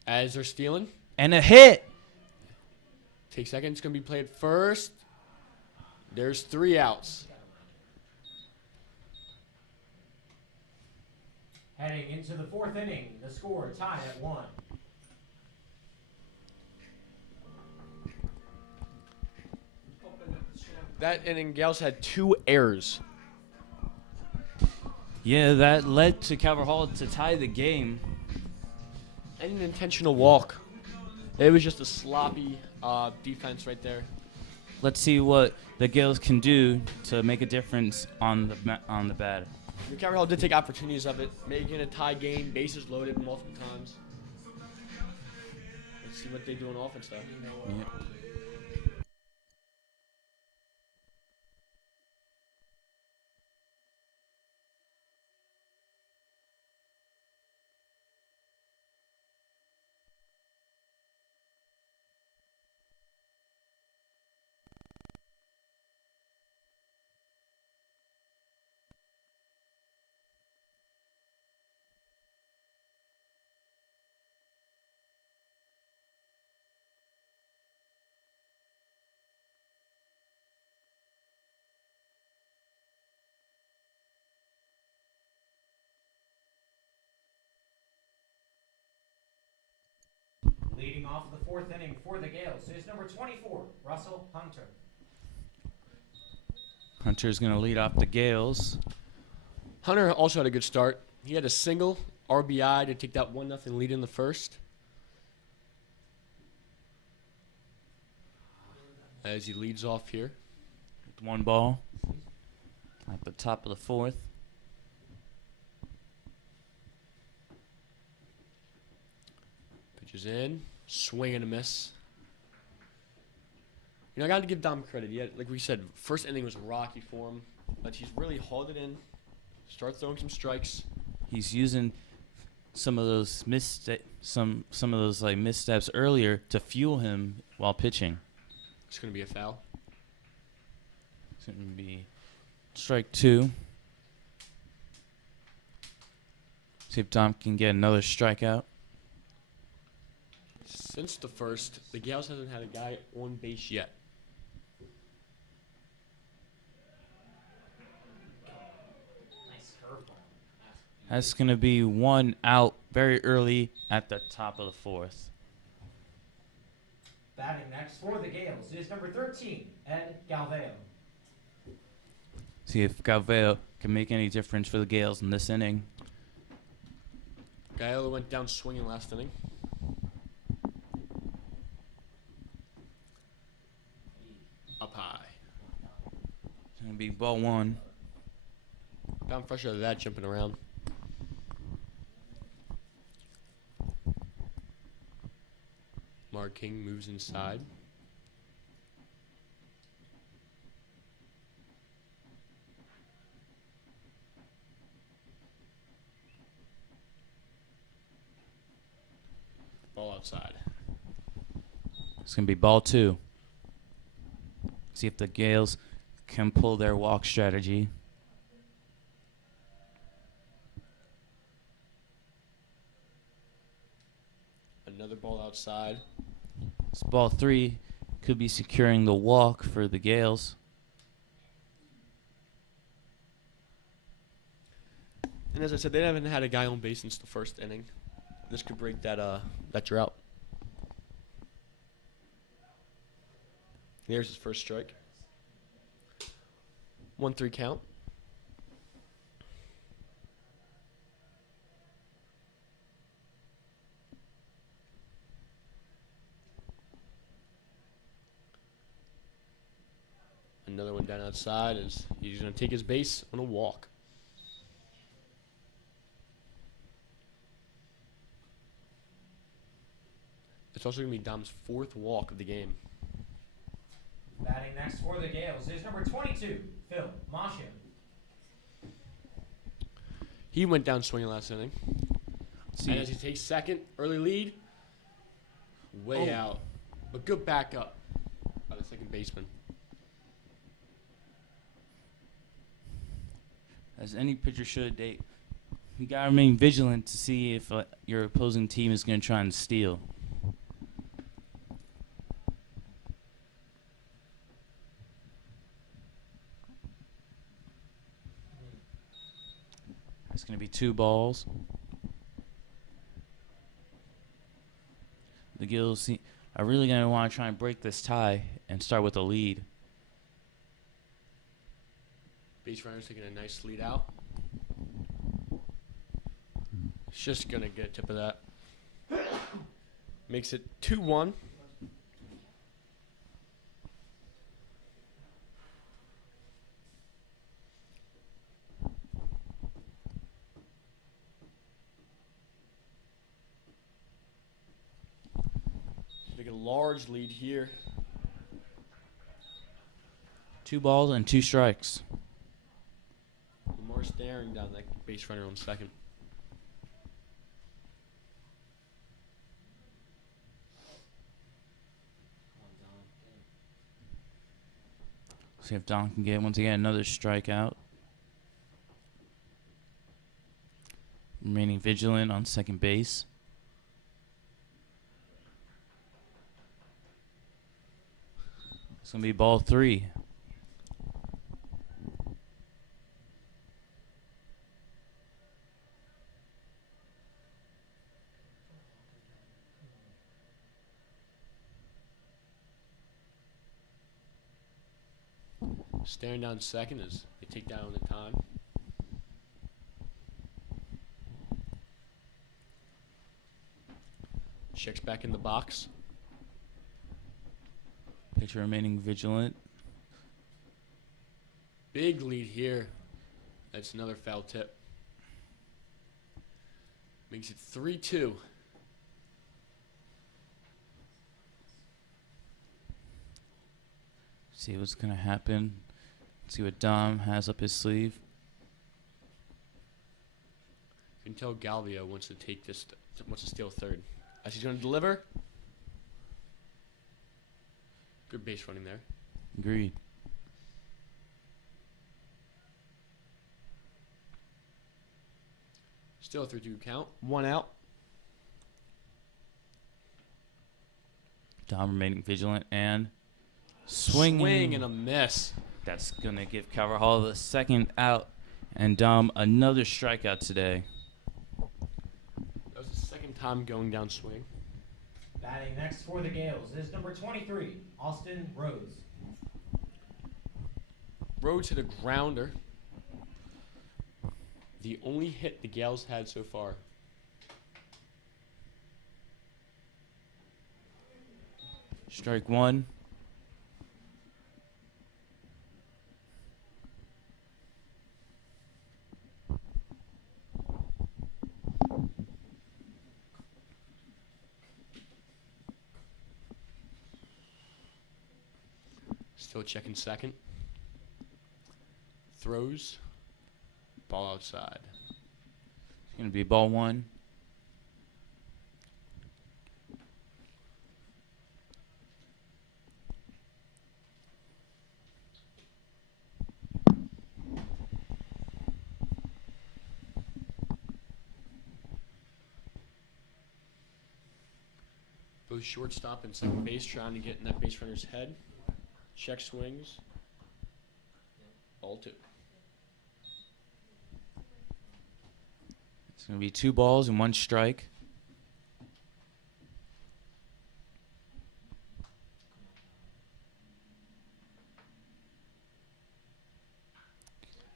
As they're stealing. And a hit! Take second. It's going to be played first. There's 3 outs. Heading into the 4th inning, the score tied at 1. That inning, Gales had 2 errors. Yeah, that led to Calvert Hall to tie the game. And an intentional walk. It was just a sloppy defense right there. Let's see what the Gales can do to make a difference on the bat. Calvert Hall did take opportunities of it, making a tie game, bases loaded multiple times. Let's see what they do on offense, though. Yeah. Leading off the 4th inning for the Gales is number 24, Russell Hunter. Hunter's going to lead off the Gales. Hunter also had a good start. He had a single RBI to take that 1-0 lead in the first. As he leads off here. With 1 ball at the top of the 4th. Pitches in. Swing and a miss. You know, I got to give Dom credit. He had, like we said, first inning was rocky for him. But he's really hauled it in. Starts throwing some strikes. He's using some of those some of those like missteps earlier to fuel him while pitching. It's going to be a foul. It's going to be strike 2. See if Dom can get another strikeout. Since the first, the Gales hasn't had a guy on base yet. Nice curveball. That's going to be 1 out very early at the top of the 4th. Batting next for the Gales is number 13, Ed Galveo. See if Galveo can make any difference for the Gales in this inning. Gaello went down swinging last inning. gonna be ball one. I'm fresh out of that, jumping around. Mark King moves inside. Ball outside. It's gonna be ball two. See if the Gales can pull their walk strategy. Another ball outside. This ball three could be securing the walk for the Gales. And as I said, they haven't had a guy on base since the first inning. This could break that drought. There's his first strike. 1-3 count. Another one down outside as he's going to take his base on a walk. It's also going to be Dom's fourth walk of the game. Batting next for the Gales is number 22, Phil Masha. He went down swinging last inning. See, And as he takes second, early lead, way out. But good backup by the second baseman. as any pitcher should, you gotta remain vigilant to see if your opposing team is gonna try and steal. It's going to be 2 balls. The Gills are really going to want to try and break this tie and start with a lead. Base runner's taking a nice lead out. He's just going to get a tip of that. Makes it 2-1. Take a large lead here. 2 balls and 2 strikes. Lamar staring down that base runner on second. See if Don can get once again another strikeout. Remaining vigilant on second base. It's going to be ball 3. Staring down second as they take down the time. Checks back in the box. Pitcher remaining vigilant. Big lead here. That's another foul tip. Makes it 3-2. See what's going to happen. See what Dom has up his sleeve. You can tell Galvio wants to take this, wants to steal third. As he's going to deliver. Good base running there. Agreed. Still a 3-2 count. 1 out. Dom remaining vigilant and swinging. Swing and a miss. That's going to give Carvajal the second out and Dom another strikeout today. That was the second time going down swing. Batting next for the Gales is number 23, Austin Rhodes. Rhodes hit a grounder. The only hit the Gales had so far. Strike 1. Still checking second. Throws. Ball outside. It's going to be ball 1. Both shortstop and second base trying to get in that base runner's head. Check swings. Ball 2. It's going to be 2 balls and 1 strike.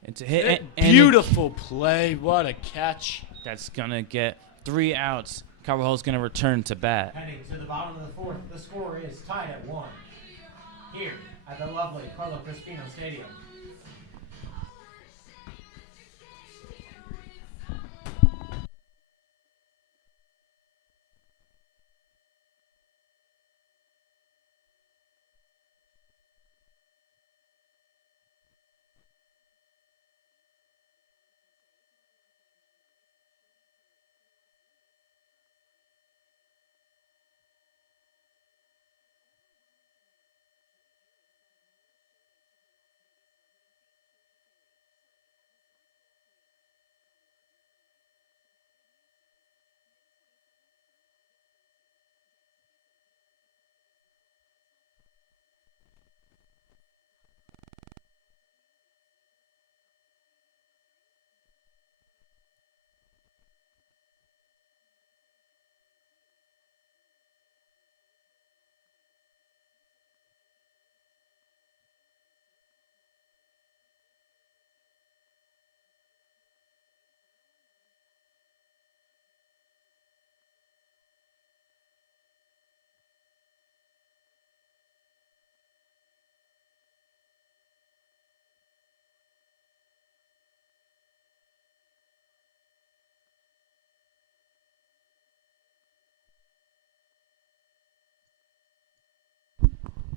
It's a hit. Beautiful play. What a catch. That's going to get 3 outs. Carvajal's going to return to bat. Heading to the bottom of the 4th, the score is tied at 1. Here at the lovely Carlo Crispino Stadium.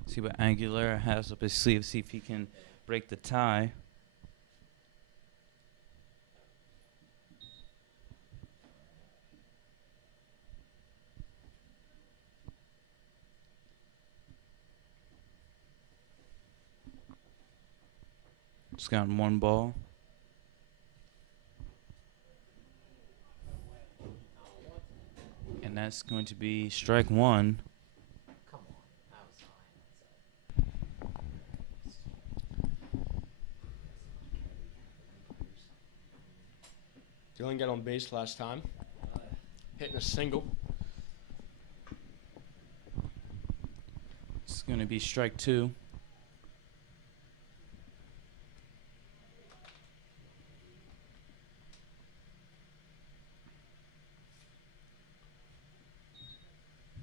See what Aguilera has up his sleeve. See if he can break the tie. Just gotten 1 ball. And that's going to be strike 1. Come on. That was fine. Dylan got on base last time. Hitting a single. It's going to be strike 2.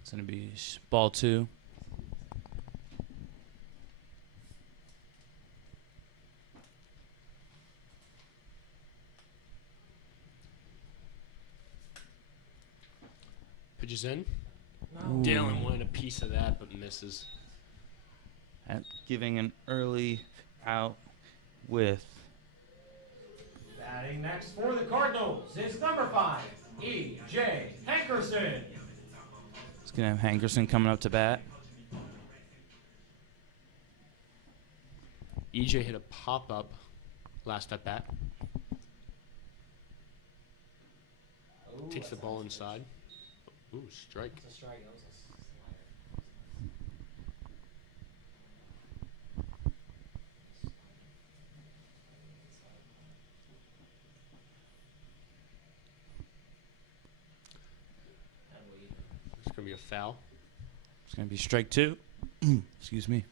It's going to be ball 2. Pitches in. Ooh. Dylan wanted a piece of that, but misses. At giving an early out with. Batting next for the Cardinals is number 5, E.J. Hankerson. It's going to have Hankerson coming up to bat. EJ hit a pop-up last at bat. Takes the ball inside. Ooh, strike. It's a strike. That was a slider. It's going to be a foul. It's going to be strike 2. Excuse me.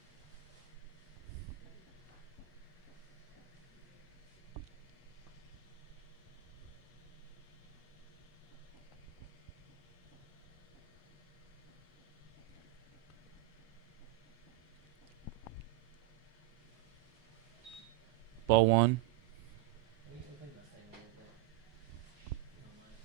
Ball 1. We can clean this thing a little bit. If you don't mind.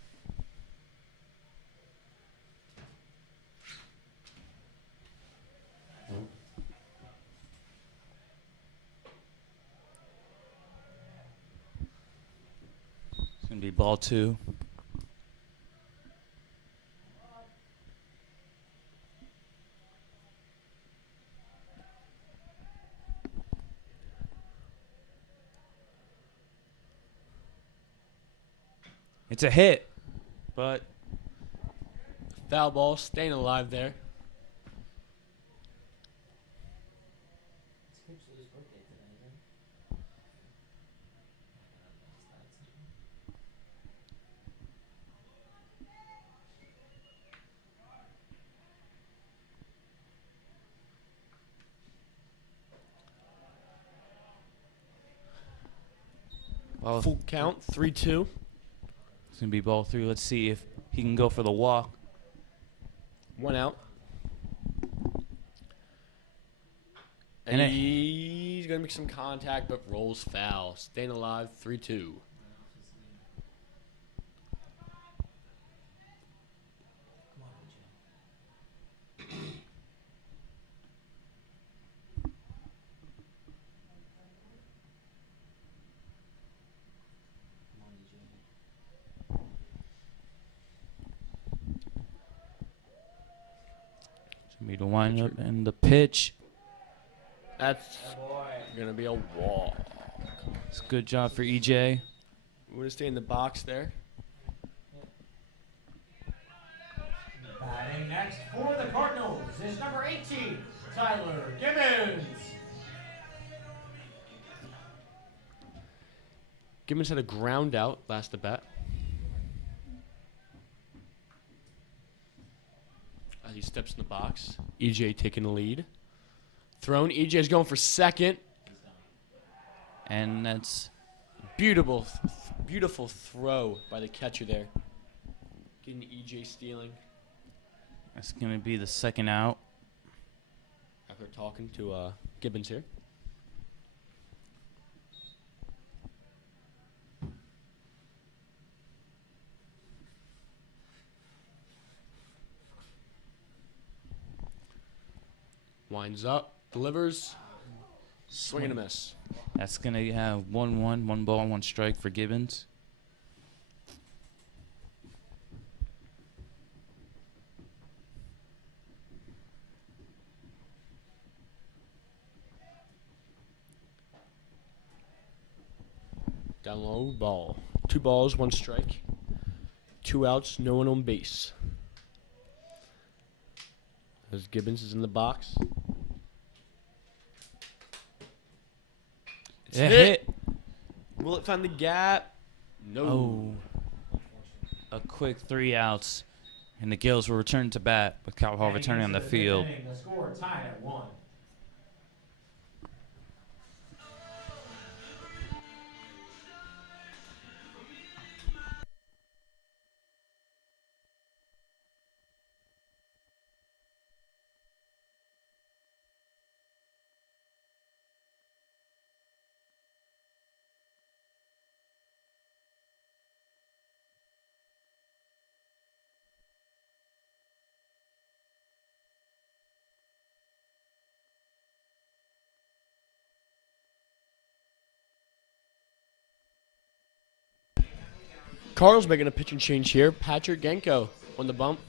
be ball 2. It's a hit, but Foul ball, staying alive there. It's Coach Lou's birthday today, isn't it? ball, Full count, 3-2. it's going to be ball 3. Let's see if he can go for the walk. 1 out. And And it- he's going to make some contact, but rolls foul. Staying alive, 3-2. Come on, EJ. Come on, EJ. It's going to be the windup and the pitch. That's going to be a walk. It's a good job for E EJ. We're going to stay in the box there. Batting next for the Cardinals is number 18, Tyler Gibbons. Gibbons had a ground out last at bat. As he steps in the box, EJ taking the lead. Thrown, EJ's going for second. And that's Beautiful, beautiful throw by the catcher there. Getting EJ stealing going to be the second out. after talking to Gibbons here. Winds up, delivers, swing and a miss. That's going to have 1-1, 1 ball, 1 strike for Gibbons. Down low, ball. 2 balls, 1 strike. 2 outs, no one on base. As Gibbons is in the box. It's It hit. hit. Will it find the gap? No. Oh. A quick 3 outs. And the Gills will return to bat with Cal Hall returning on the field. The score tied at 1. Cardinals making a pitching change here. Patrick Genko on the bump.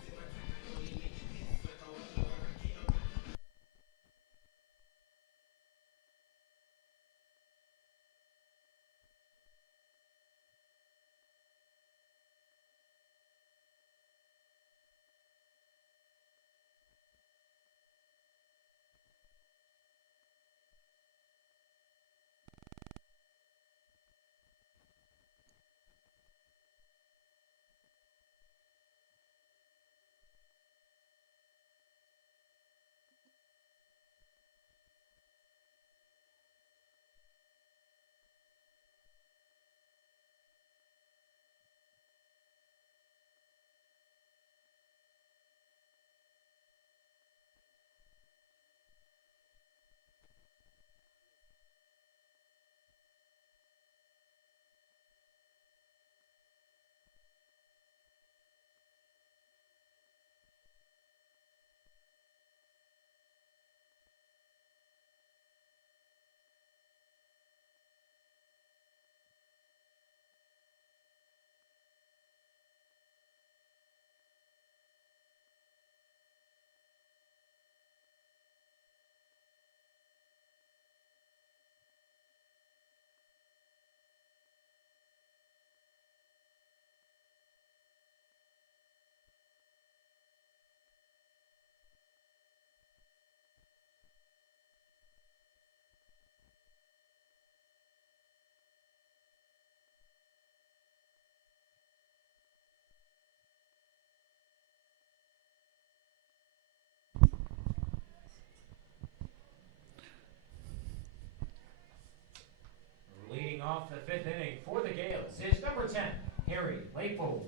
off the fifth inning for the Gales is number 10, Harry Leopold.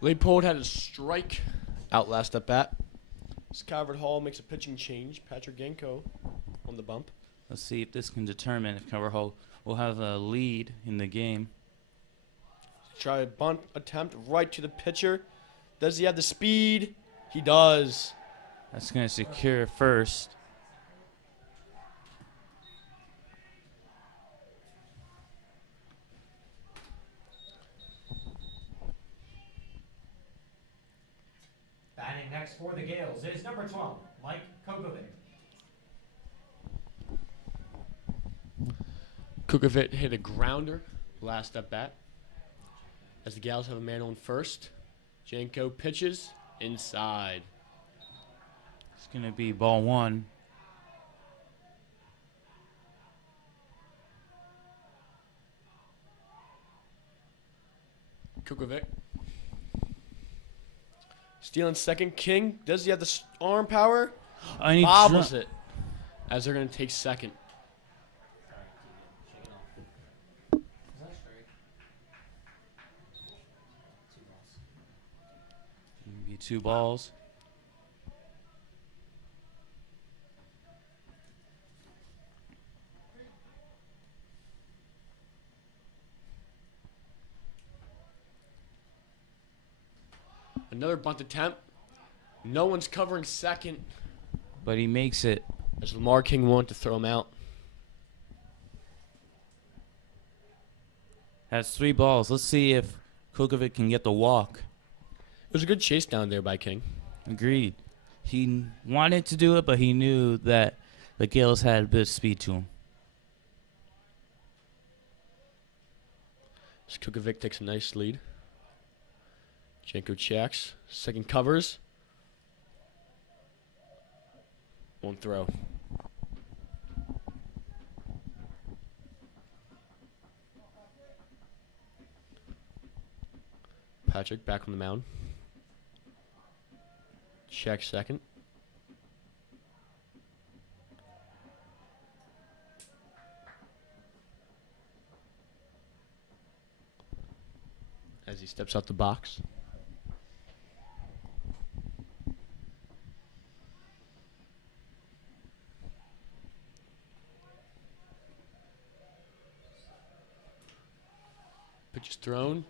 Leopold had a strike out last at bat. As Calvert Hall makes a pitching change, Patrick Genko on the bump. Let's see if this can determine if Calvert Hall will have a lead in the game. Try a bunt attempt right to the pitcher. Does he have the speed? He does. That's going to secure first. Batting next for the Gales is number 12, Mike Kogovic. Kukovic hit a grounder last at bat. As the Gals have a man on first, Janko pitches inside. It's going to be ball one. Kukovic. Stealing second. King, does he have the arm power? And he Bobbles dro- it. As they're going to take second. Be 2 balls. Another bunt attempt. No one's covering second. But he makes it. As Lamar King wanted to throw him out. That's 3 balls. Let's see if Kukovic can get the walk. It was a good chase down there by King. Agreed. He wanted to do it, but he knew that the Gales had a bit of speed to him. As Kukovic takes a nice lead. Janko checks. Second covers. One throw. Patrick back on the mound. Check second. As he steps out the box. Pitch is thrown.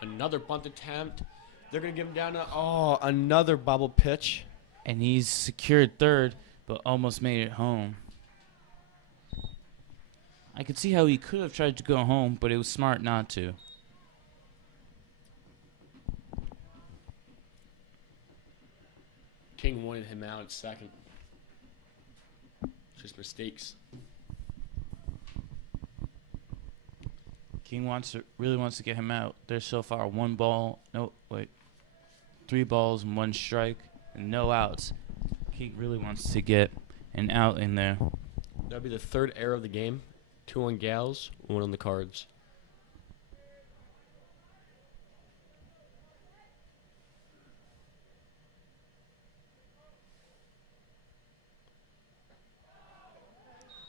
Another bunt attempt. They're going to give him down to, another bobble pitch. And he's secured third, but almost made it home. I could see how he could have tried to go home, but it was smart not to. King wanted him out at second. Just mistakes. King really wants to get him out. There's so far 3 balls and 1 strike and no outs. King really wants to get an out in there. That'll be the 3rd error of the game. 2 on Gals, 1 on the Cards.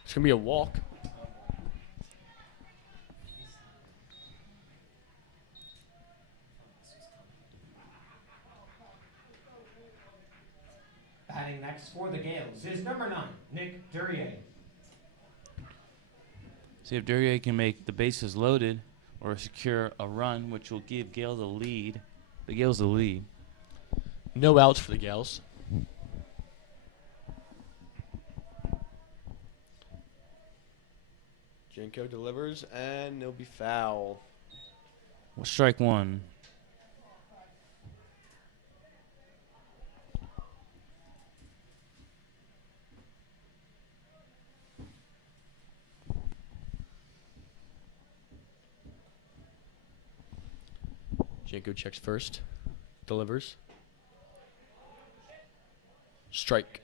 It's going to be a walk. Batting next for the Gales is number 9, Nick Duryea. See if Duryea can make the bases loaded or secure a run, which will give Gales a lead. The Gales a lead. No outs for the Gals. Jenko delivers, and it'll be foul. Strike 1. Jenko checks first, delivers. Strike.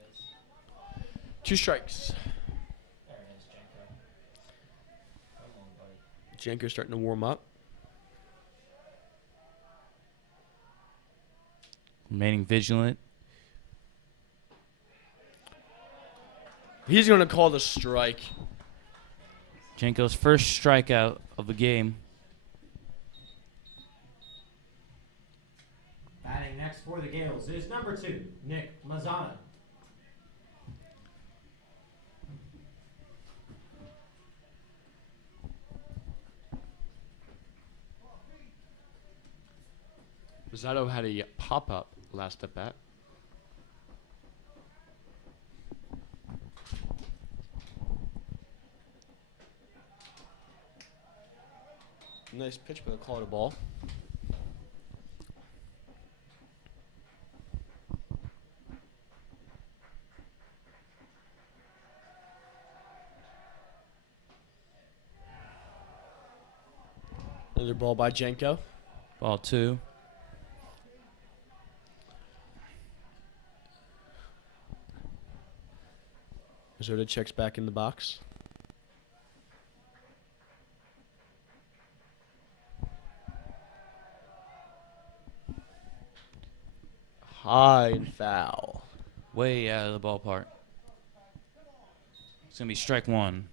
2 strikes. There it is, Jenko. Come on, buddy. Jenko starting to warm up. Remaining vigilant. He's going to call the strike. Jenko's first strikeout of the game. Batting next for the Gales is number 2, Nick Mazzana. Mazzato had a pop-up last at bat. Nice pitch, but they'll call it a ball. Another ball by Jenko. Ball 2. Mazzato checks back in the box. High and foul. Way out of the ballpark. It's going to be strike 1.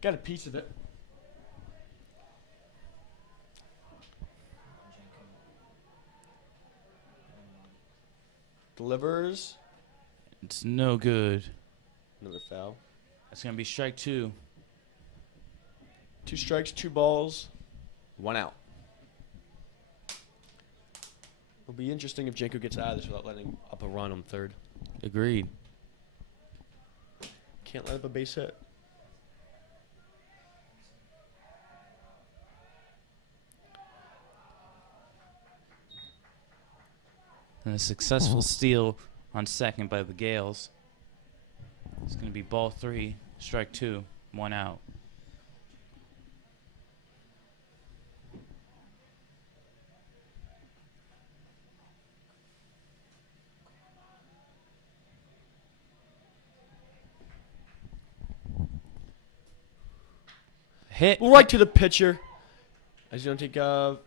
Got a piece of it. Delivers. It's no good. Another foul. That's going to be strike 2. 2 strikes, 2 balls, 1 out. It'll be interesting if Jenko gets out of this without letting up a run on third. Agreed. Can't let up a base hit. And a successful steal on second by the Gales. It's going to be ball 3, strike 2, 1 out. Hit. Right to the pitcher. As you don't take a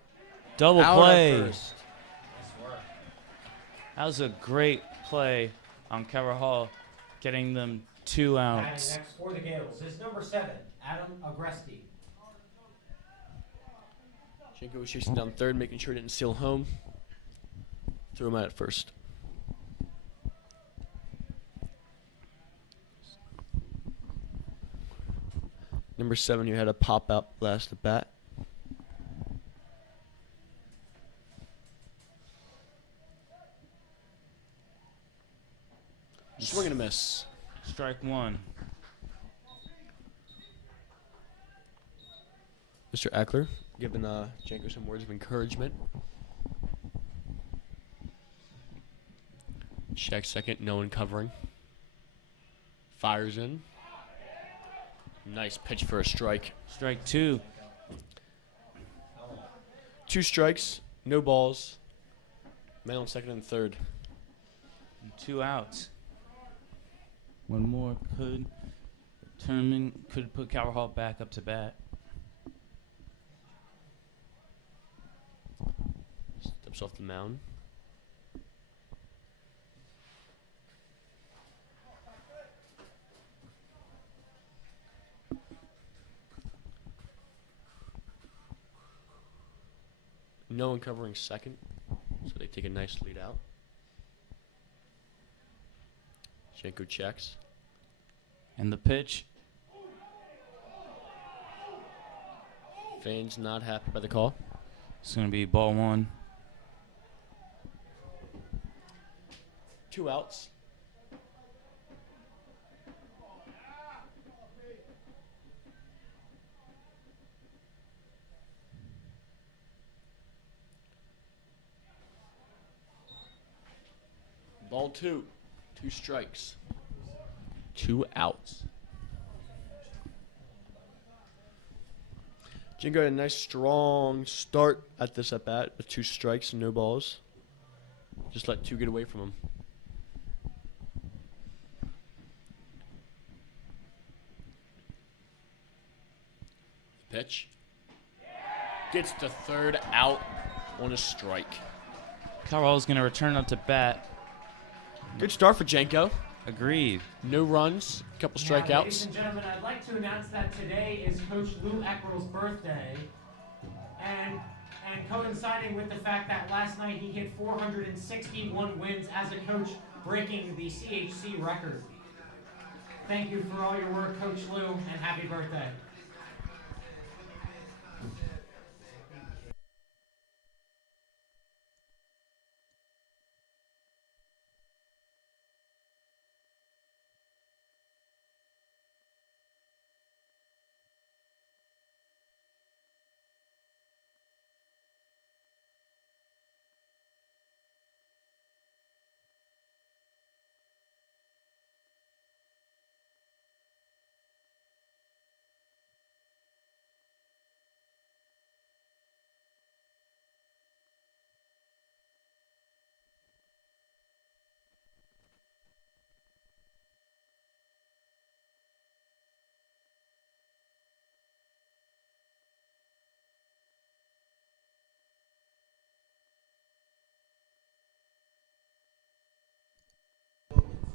Double out play. at first. That was a great play on Hall, getting them 2 Batting outs. next for the Gales is number 7, Adam Agresti. Jenko was chasing down third, making sure he didn't steal home. Threw him out at first. Number 7 who had a pop out last at bat. Swing and a miss. Strike 1. Mr. Eckler giving Jenko some words of encouragement. Check second, no one covering. Fires in. Nice pitch for a strike. Strike 2. 2 strikes, no balls. Man on second and third. And 2 outs. One more could put Hall back up to bat. Steps off the mound. No one covering second, so they take a nice lead out. Jenko checks. And the pitch. Fans not happy by the call. It's going to be ball 1. 2 outs. Ball 2. 2 strikes. 2 outs. Jenko had a nice strong start at this at bat with 2 strikes and no balls. Just let 2 get away from him. Pitch. Gets to third out on a strike. Carvalho's going to return up to bat. Good start for Jenko. Agreed. No runs, a couple Now, ladies strikeouts. and gentlemen, I'd like to announce that today is Coach Lou Eckrell's birthday. And coinciding with the fact that last night he hit 461 wins as a coach, breaking the CHC record. Thank you for all your work, Coach Lou, and happy birthday.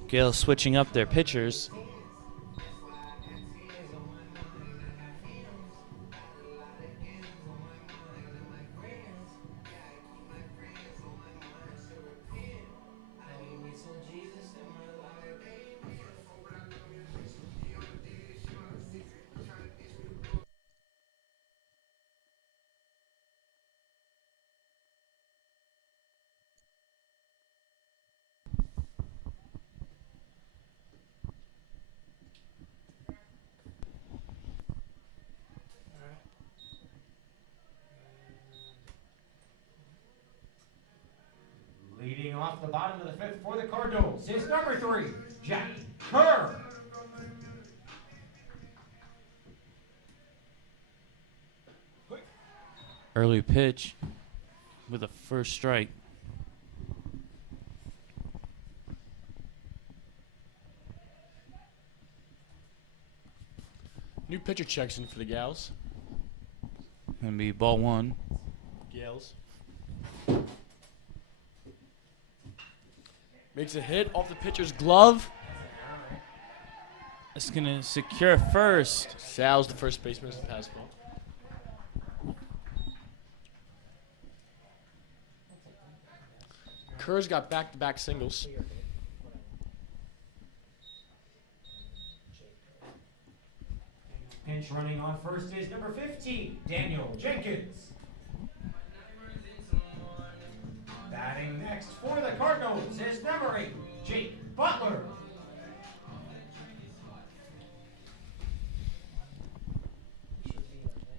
Gale switching up their pitchers. Leading off the bottom of the fifth for the Cardinals is number 3, Jack Kerr. Early pitch with a first strike. New pitcher checks in for the Gals. Gonna be ball 1. Gales. Makes a hit off the pitcher's glove. It's gonna secure first. Sal's the first baseman. Pass ball. Kerr's got back-to-back singles. Pinch running on first is number 15, Daniel Jenkins. Batting next for the Cardinals is number 8, Jake Butler.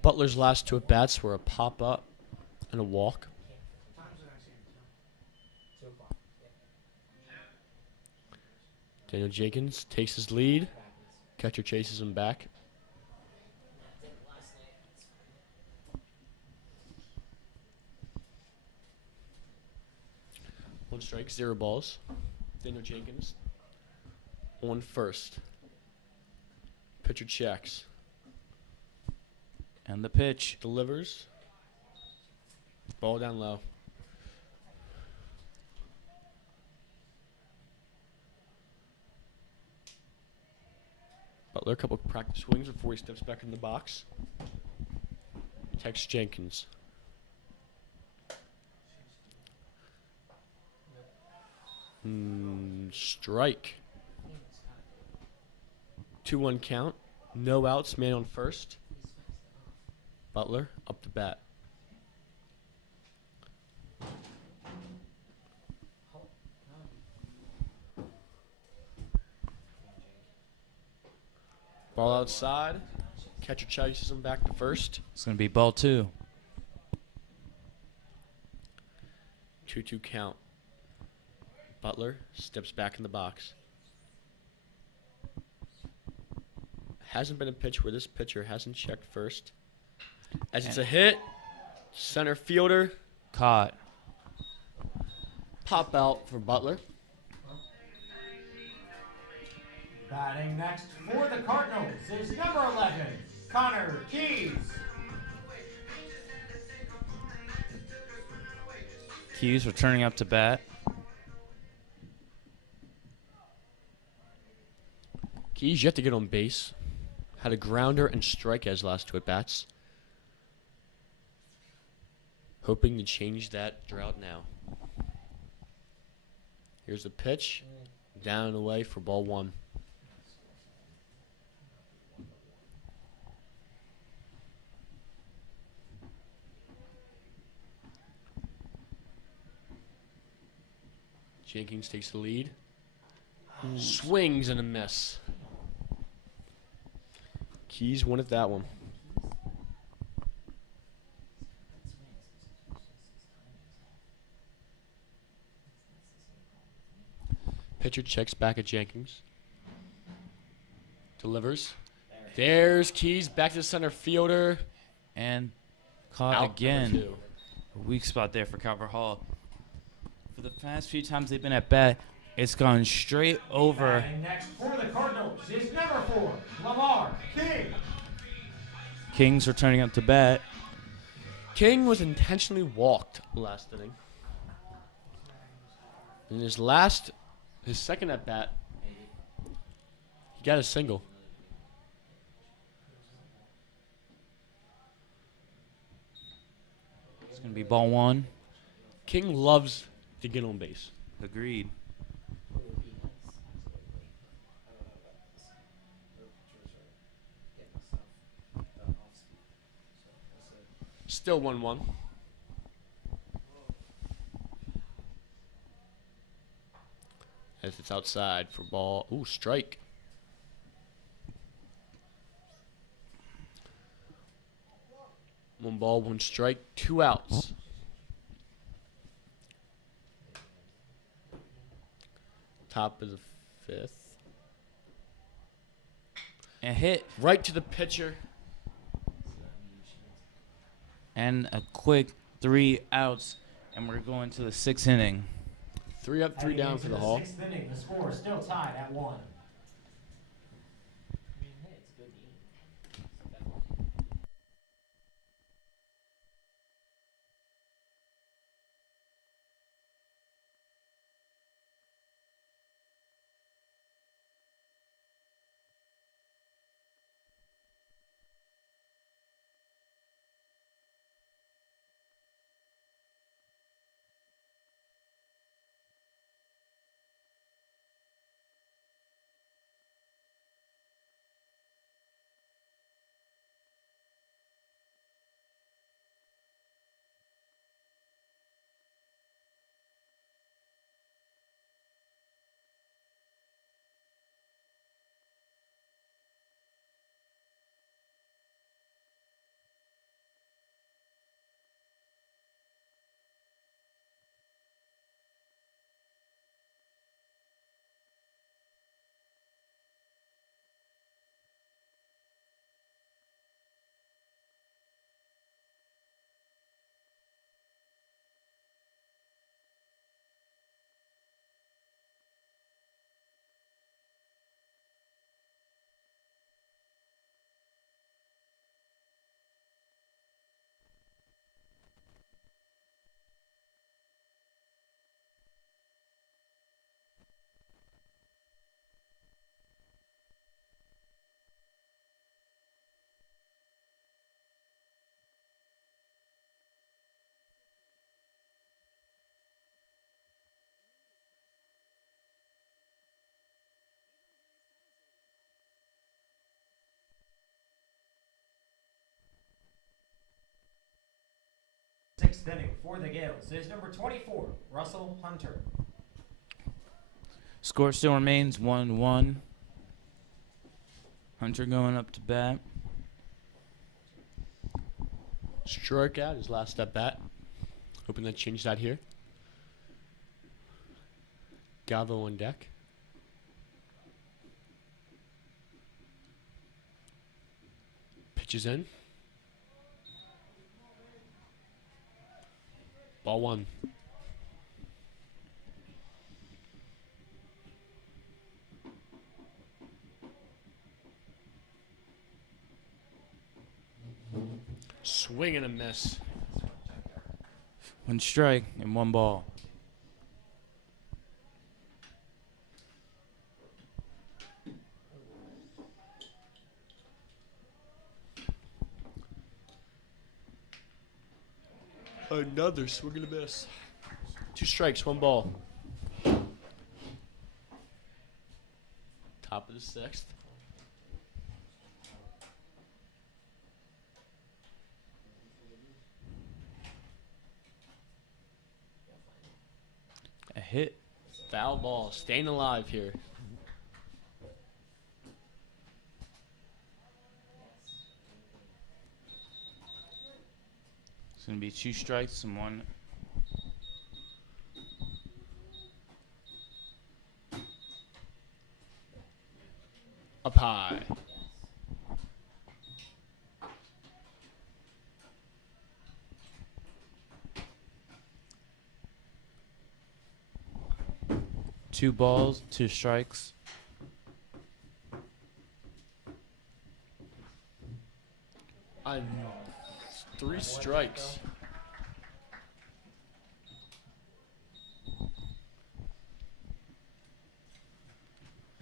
Butler's last 2 at-bats were a pop-up and a walk. Daniel Jenkins takes his lead. Catcher chases him back. One strike, 0 balls. Daniel Jenkins on first. Pitcher checks. And the pitch. Delivers. Ball down low. Butler, a couple of practice swings before he steps back in the box. Tex Jenkins. Strike. 2-1 count. No outs, man on first. Butler up to bat. Ball outside. Catcher chases him back to first. It's gonna be ball 2. 2-2 count. Butler steps back in the box. Hasn't been a pitch where this pitcher hasn't checked first. As it's a hit, center fielder, Caught. pop out for Butler. Batting next for the Cardinals is number 11, Connor Keys. Keys returning up to bat. Keys yet to get on base. Had a grounder and strike as last 2 at-bats. Hoping to change that drought now. Here's the pitch. Down and away for ball 1. Jenkins takes the lead. Swings and a miss. Keys wanted that one. Pitcher checks back at Jenkins. Delivers. There's Keys back to the center fielder. And caught Out again. number 2. A weak spot there for Calvert Hall. For the past few times they've been at bat, it's gone straight over. Batting next for the Cardinals is number 4, Lamar King. Kings returning up to bat. King was intentionally walked last inning. In his second at bat, he got a single. It's going to be ball 1. King loves to get on base. Agreed. Still 1-1. As it's outside for ball. Ooh, strike. One ball, 1 strike, 2 outs. Top of the 5th. A hit Right to the pitcher. and a quick 3 outs. And we're going to the 6th inning. 3 up, 3 Heading down into for the the Hall. 6th inning, the score is still tied at 1. Hey, it's a good game. Sixth inning for the Gales is number 24, Russell Hunter. Score still remains 1-1. Hunter going up to bat. Strikeout, his last at bat. Hoping to change that here. Gavo on deck. Pitches in. Ball 1. Swing and a miss. 1 strike and 1 ball. Another swing and a miss. 2 strikes, 1 ball. Top of the 6th. A hit. Foul ball. Staying alive here. It's going to be 2 strikes and 1. Up high. Two balls, 2 strikes. On 3 strikes.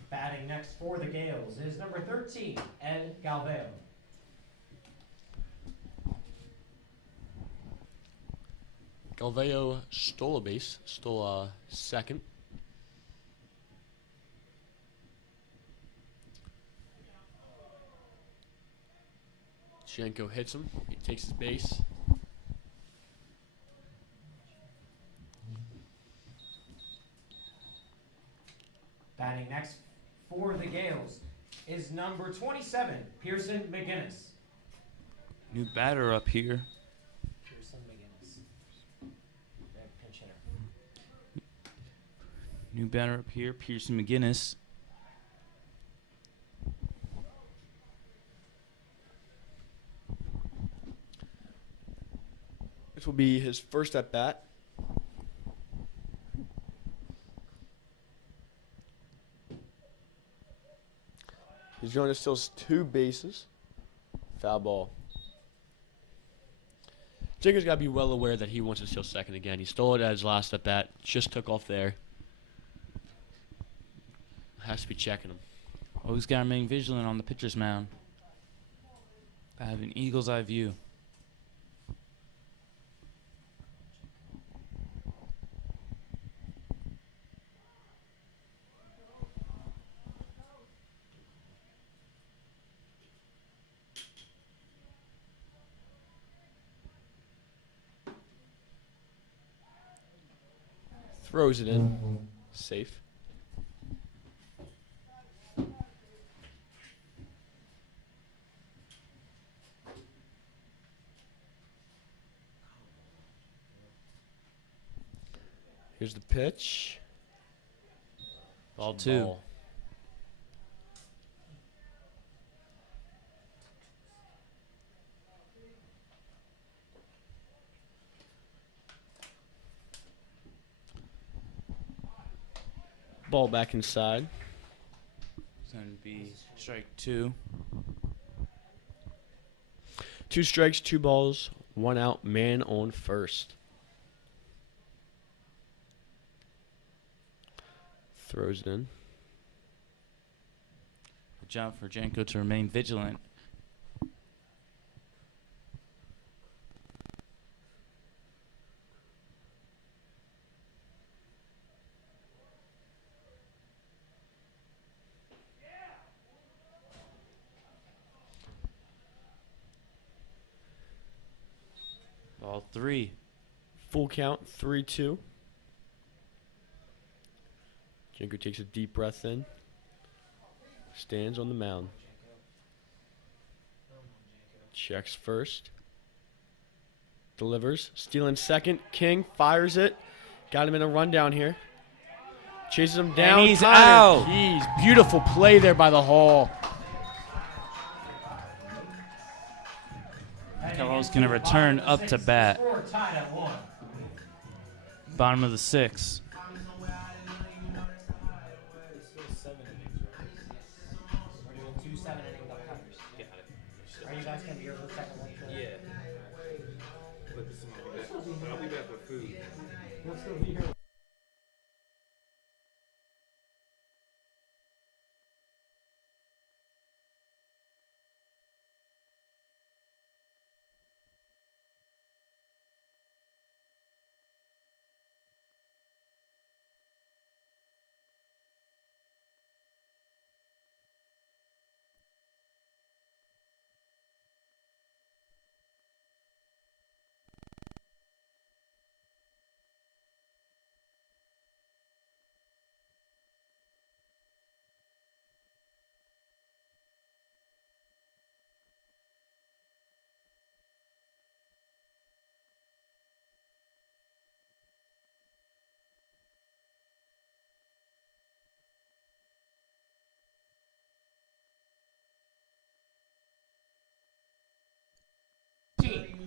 Batting next for the Gales is number 13, Ed Galveo. Galveo stole a base. Stole a second. Janko hits him. He takes his base. Batting next for the Gales is number 27, Pearson McGinnis. New batter up here. Pearson McGinnis. Pinch hitter. New batter up here, Pearson McGinnis. This will be his first at bat. He's going to steal 2 bases. Foul ball. Jacob's got to be well aware that he wants to steal second again. He stole it at his last at bat. Just took off there. Has to be checking him. Always got to remain vigilant on the pitcher's mound. I have an eagle's eye view. Throws it in. Safe. Here's the pitch. Ball 2. Ball. Ball back inside. It's going to be strike 2. 2 strikes, 2 balls, 1 out, man on first. Throws it in. Good job for Janko to remain vigilant. Ball 3. Full count, 3-2. Janko takes a deep breath in. Stands on the mound. Checks first. Delivers. Stealing second. King fires it. Got him in a rundown here. Chases him down. And he's tired. out. Jeez, beautiful play there by the Hall. Caval's going to return up to bat. Score tied at 1. Bottom of the 6th. We're doing 2 7-inning doubleheaders. Are you guys going to be here for the second one? Yeah. But I'll be back with food. He'll still be here.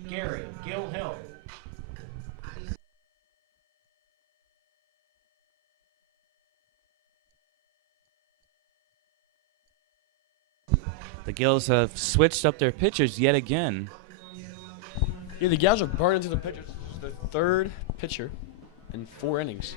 Gary Gill Hill. The Gills have switched up their pitchers yet again. Yeah, the Gals are burning to the pitchers. This is the third pitcher in 4 innings.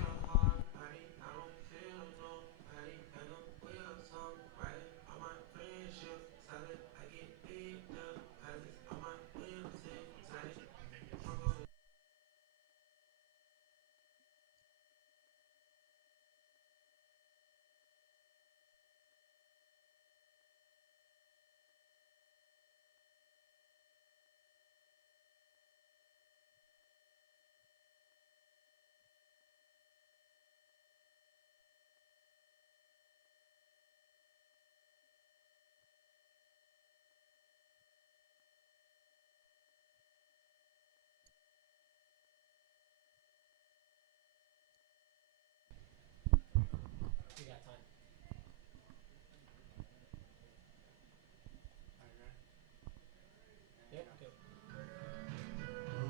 We got time. Yep, good.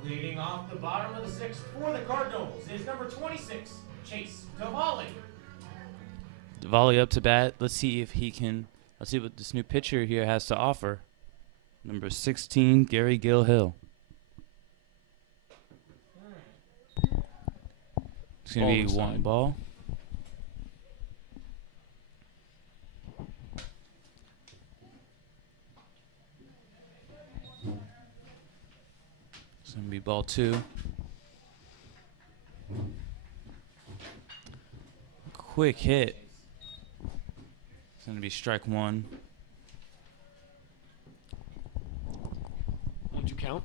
Leading off the bottom of the 6th for the Cardinals is number 26, Chase Tavalli. Volley up to bat. Let's see what this new pitcher here has to offer. Number 16, Gary Gill Hill. It's going to be Ball one inside. ball. It's going to be ball 2. Quick hit. It's going to be strike 1. 1-2 count.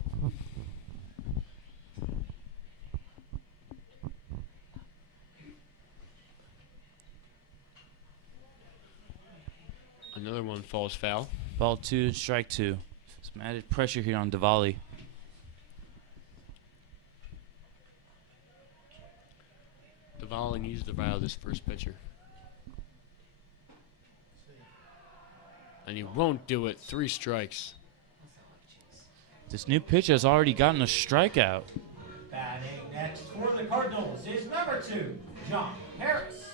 Another one falls foul. Ball 2, strike 2. Some added pressure here on Diwali. Tavalli needs to rile this first pitcher. And he won't do it. 3 strikes. This new pitcher has already gotten a strikeout. Batting next for the Cardinals is number 2, John Harris.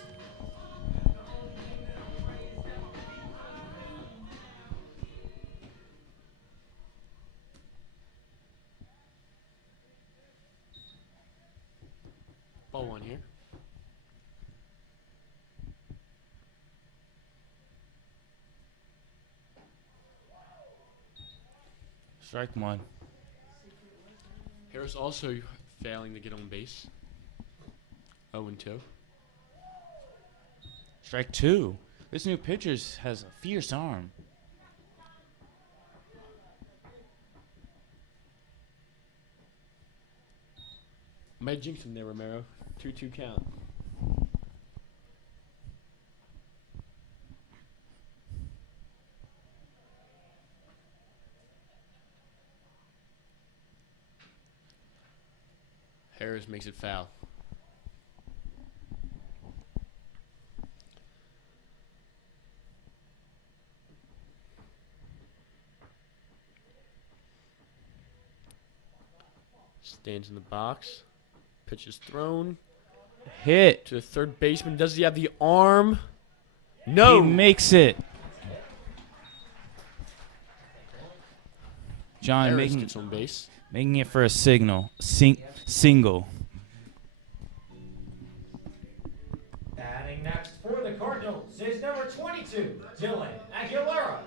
Ball 1 here. Strike 1. Harris also failing to get on base. 0-2. Strike 2. This new pitcher has a fierce arm. Might jinx him there, Romero. 2-2 count. Harris makes it foul. Stands in the box. Pitch is thrown Hit. to the third baseman. Does he have the arm? No. He makes it. John Harris gets on base. making it for a single. Dylan Aguilera.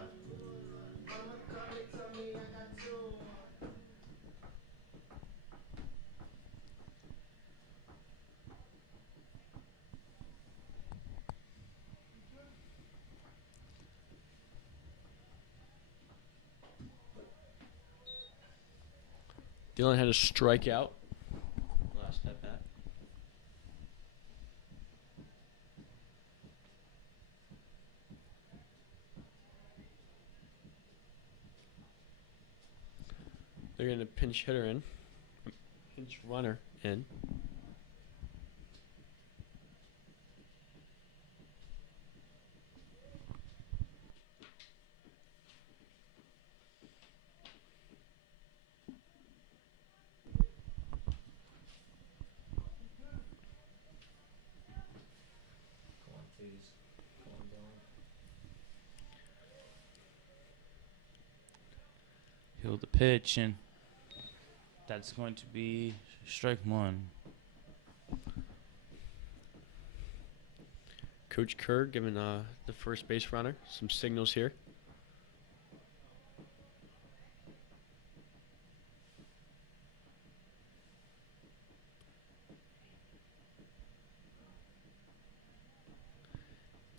Dylan had a strikeout last at bat. They're getting a pinch hitter in. Pinch runner in. Come on, please. Come on, Dylan. He'll the pitch, and that's going to be strike one. Coach Kerr giving the first base runner some signals here.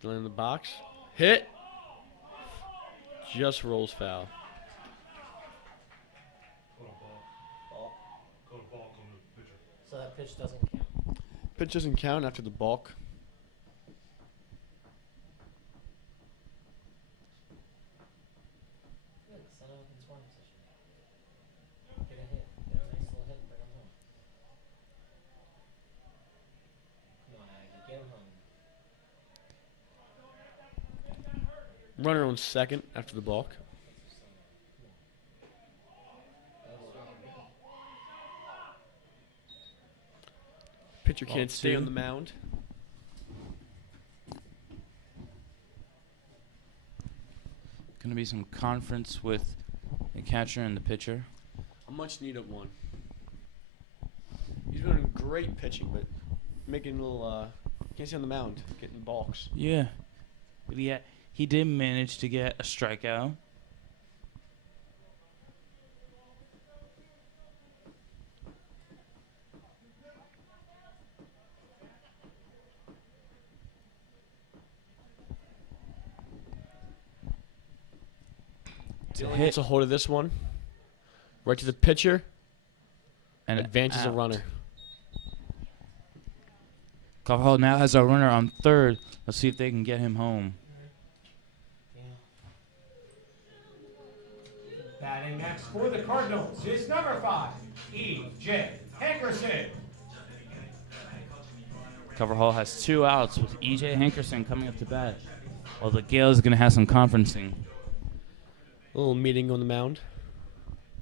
Dylan in the box. Hit. Just rolls foul. Ball. So that pitch doesn't count. Pitch doesn't count after the balk. Good. Set him up in scoring position. Get a hit. Get a nice little hit and bring him home. Come on, Aggie. Get him home. Runner on second after the balk. Pitcher Ball can't stay two. on the mound. Going to be some conference with the catcher and the pitcher. A much needed one. He's doing great pitching, but making a little can't stay on the mound, getting balks. Yeah. But he did manage to get a strikeout. It's a Dylan hit gets a hold of this one. Right to the pitcher. and Advances a out. runner. Carvajal now has a runner on third. Let's see if they can get him home. Yeah. Batting next for the Cardinals is number 5, E.J. Hankerson. Carvajal has 2 outs with E.J. Hankerson coming up to bat. Well, the Gales is going to have some conferencing. A little meeting on the mound.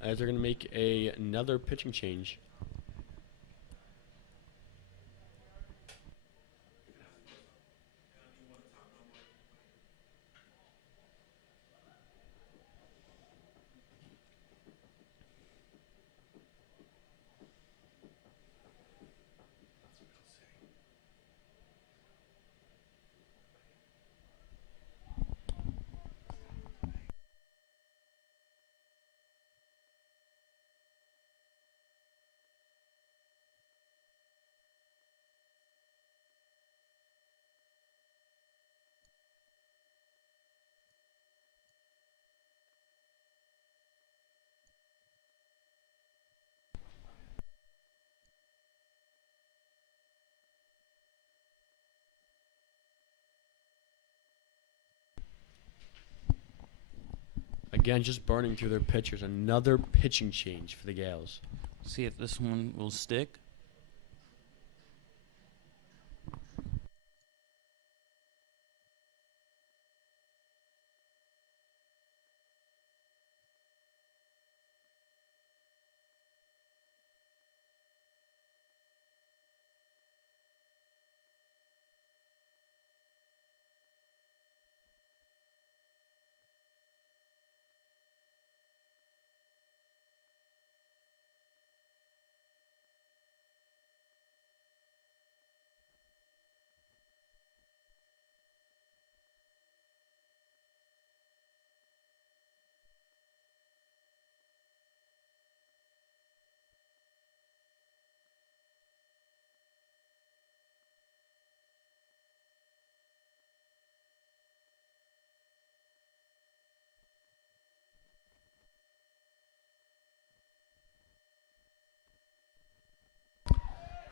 As they're going to make another pitching change. Again, just burning through their pitchers. Another pitching change for the Gales. See if this one will stick.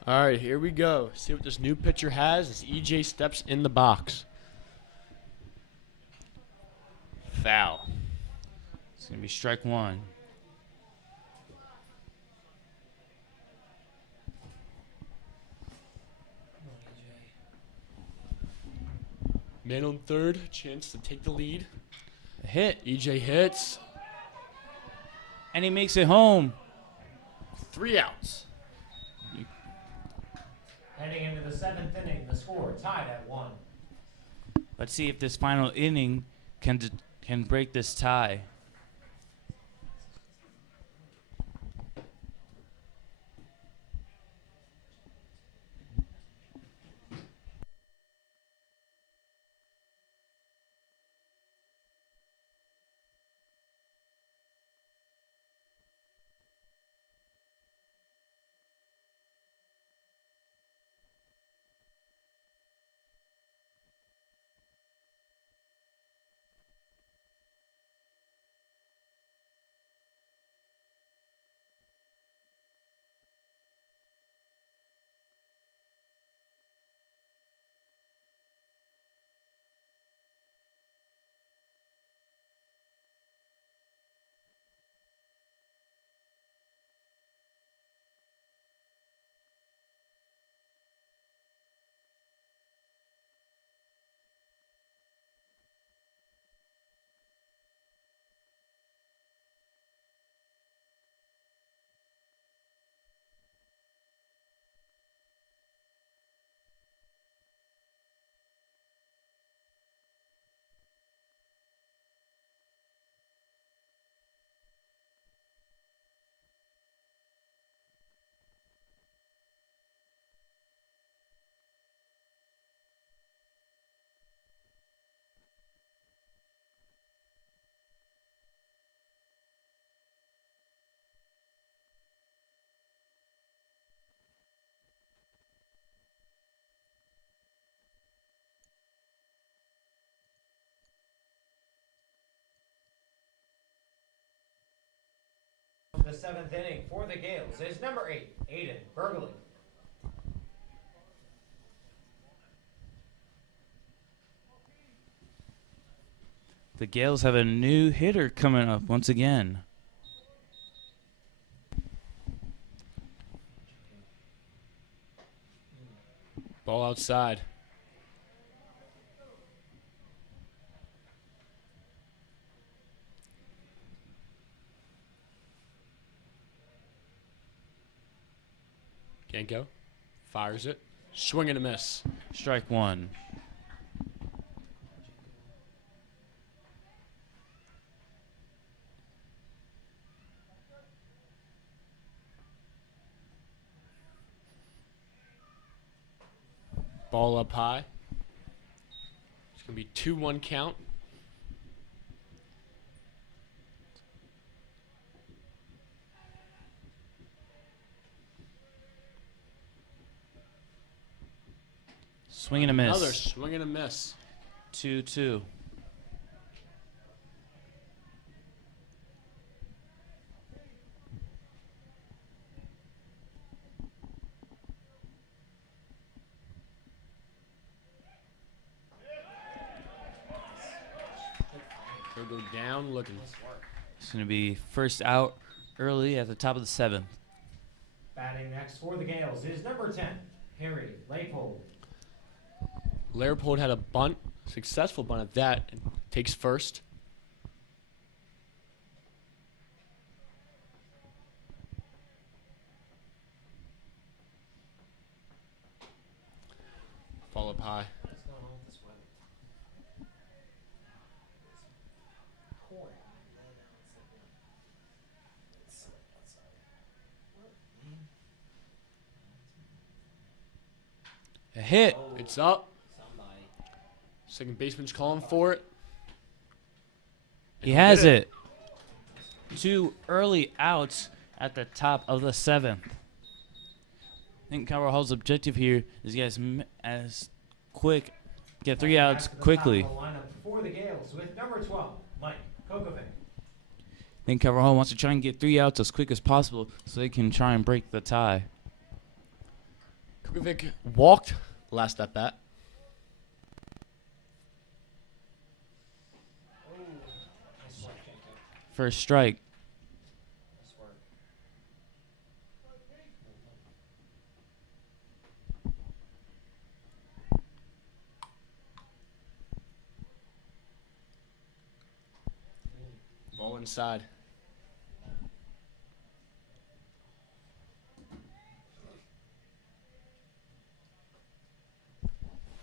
All right, here we go. See what this new pitcher has as EJ steps in the box. Foul. It's going to be strike one. Man on third, chance to take the lead. A hit. EJ hits. And he makes it home. 3 outs. Heading into the 7th inning, the score tied at 1. Let's see if this final inning can break this tie. The 7th inning for the Gales is number 8, Aiden Burgley. The Gales have a new hitter coming up once again. Ball outside. Can't go. Fires it. Swing and a miss. Strike one. Ball up high. It's going to be 2-1 count. Swing and a miss. Another swing and a miss. 2-2. He'll go down looking. It's going to be first out early at the top of the 7th. Batting next for the Gales is number 10, Harry Leopold. Leopold had a bunt, successful bunt at that, and takes first. Ball up high. What's going on with this weather? It's pouring. It's outside. A hit. It's up. Somebody. Second baseman's calling for it. He has it. 2 early outs at the top of the 7th. I think Coward Hall's objective here is get get 3 outs quickly. Lineup for the Gales with number 12, Mike Kokovic. I think Coward Hall wants to try and get 3 outs as quick as possible so they can try and break the tie. Kukovic walked last at bat. Nice work, Jacob. First strike. Nice work. Ball inside.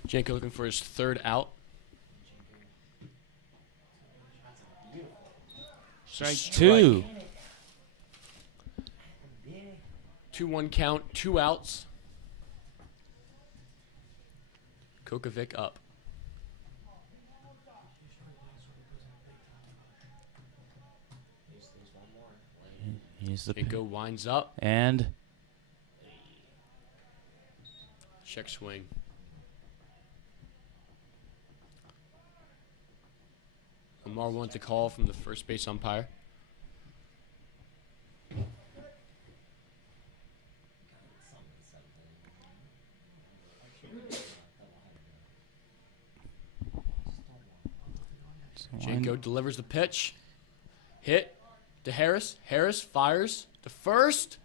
Janko looking for his third out. Strike two. 2-1 count, 2 outs. Kukovic up. Needs to lose one more. He's the Janko winds up. and Check swing. Lamar wants a call from the first base umpire. Janko delivers the pitch. Hit to Harris. Harris fires to first.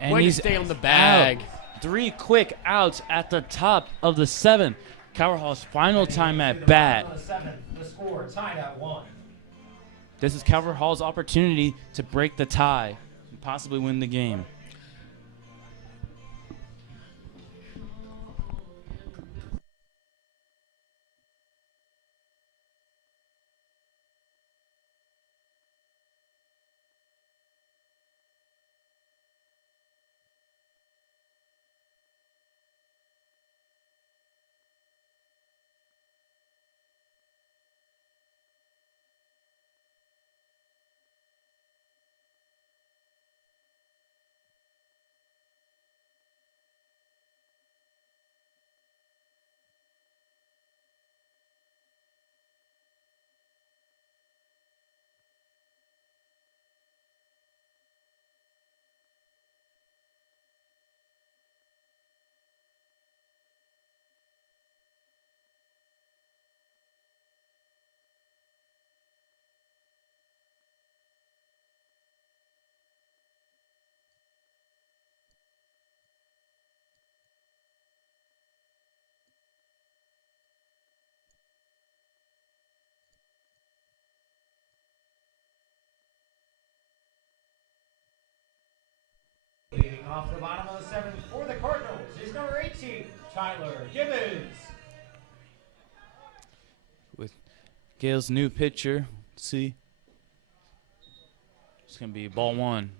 and Way to he's stay on the bag. out. 3 quick outs at the top of the 7th. Calverhall's final time at To the bat. bottom of the 7th, the score tied at 1. This is Calverhall's opportunity to break the tie and possibly win the game. Leading off the bottom of the 7th for the Cardinals is number 18, Tyler Gibbons. With Gale's new pitcher, see, it's going to be ball 1.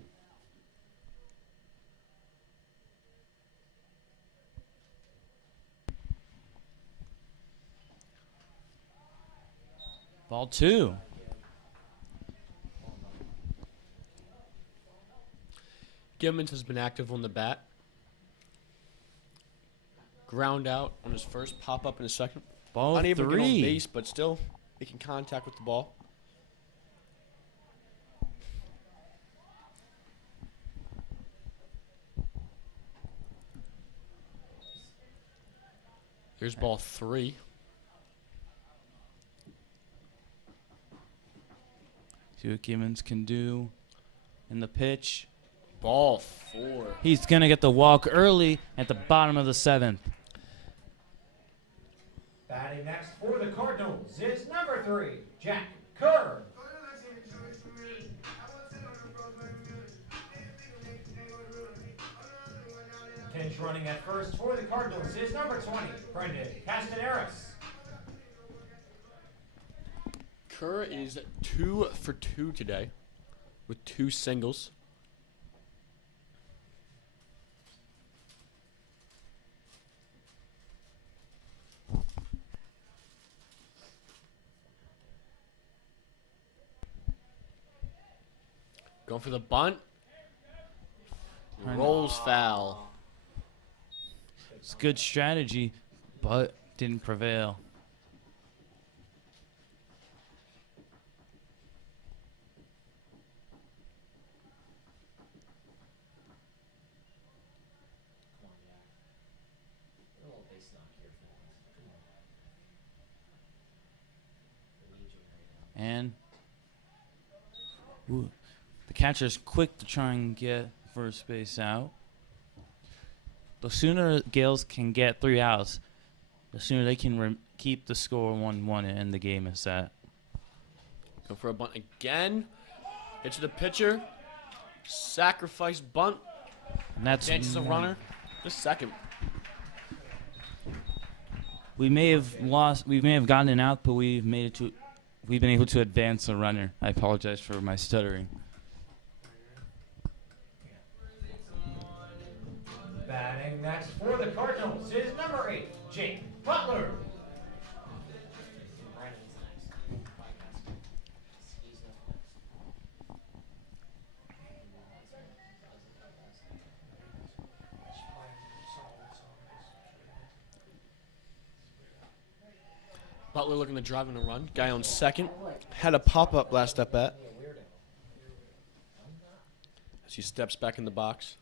Ball 2. Gibbons has been active on the bat. Ground out on his first, pop up in his second. Ball Unable to get on 3. base, but still making contact with the ball. Here's ball 3. See what Gibbons can do in the pitch. Ball 4. He's going to get the walk early at the bottom of the 7th. Batting next for the Cardinals is number 3, Jack Kerr. Pinch running at first for the Cardinals is number 20, Brendan Castaneras. Kerr is 2 for 2 today with 2 singles. Going for the bunt. Rolls foul. It's good strategy, but didn't prevail. And the catcher's quick to try and get first base out. The sooner Gales can get 3 outs, the sooner they can keep the score 1-1 and end the game is set. Go for a bunt again. Hits the pitcher. Sacrifice bunt. And that's Chances a runner. Just second. We may have gotten an out, but we've been able to advance a runner. I apologize for my stuttering. Batting next for the Cardinals is number 8, Jake Butler. Butler looking to drive in a run. Guy on second. Had a pop-up last at bat. As he steps back in the box.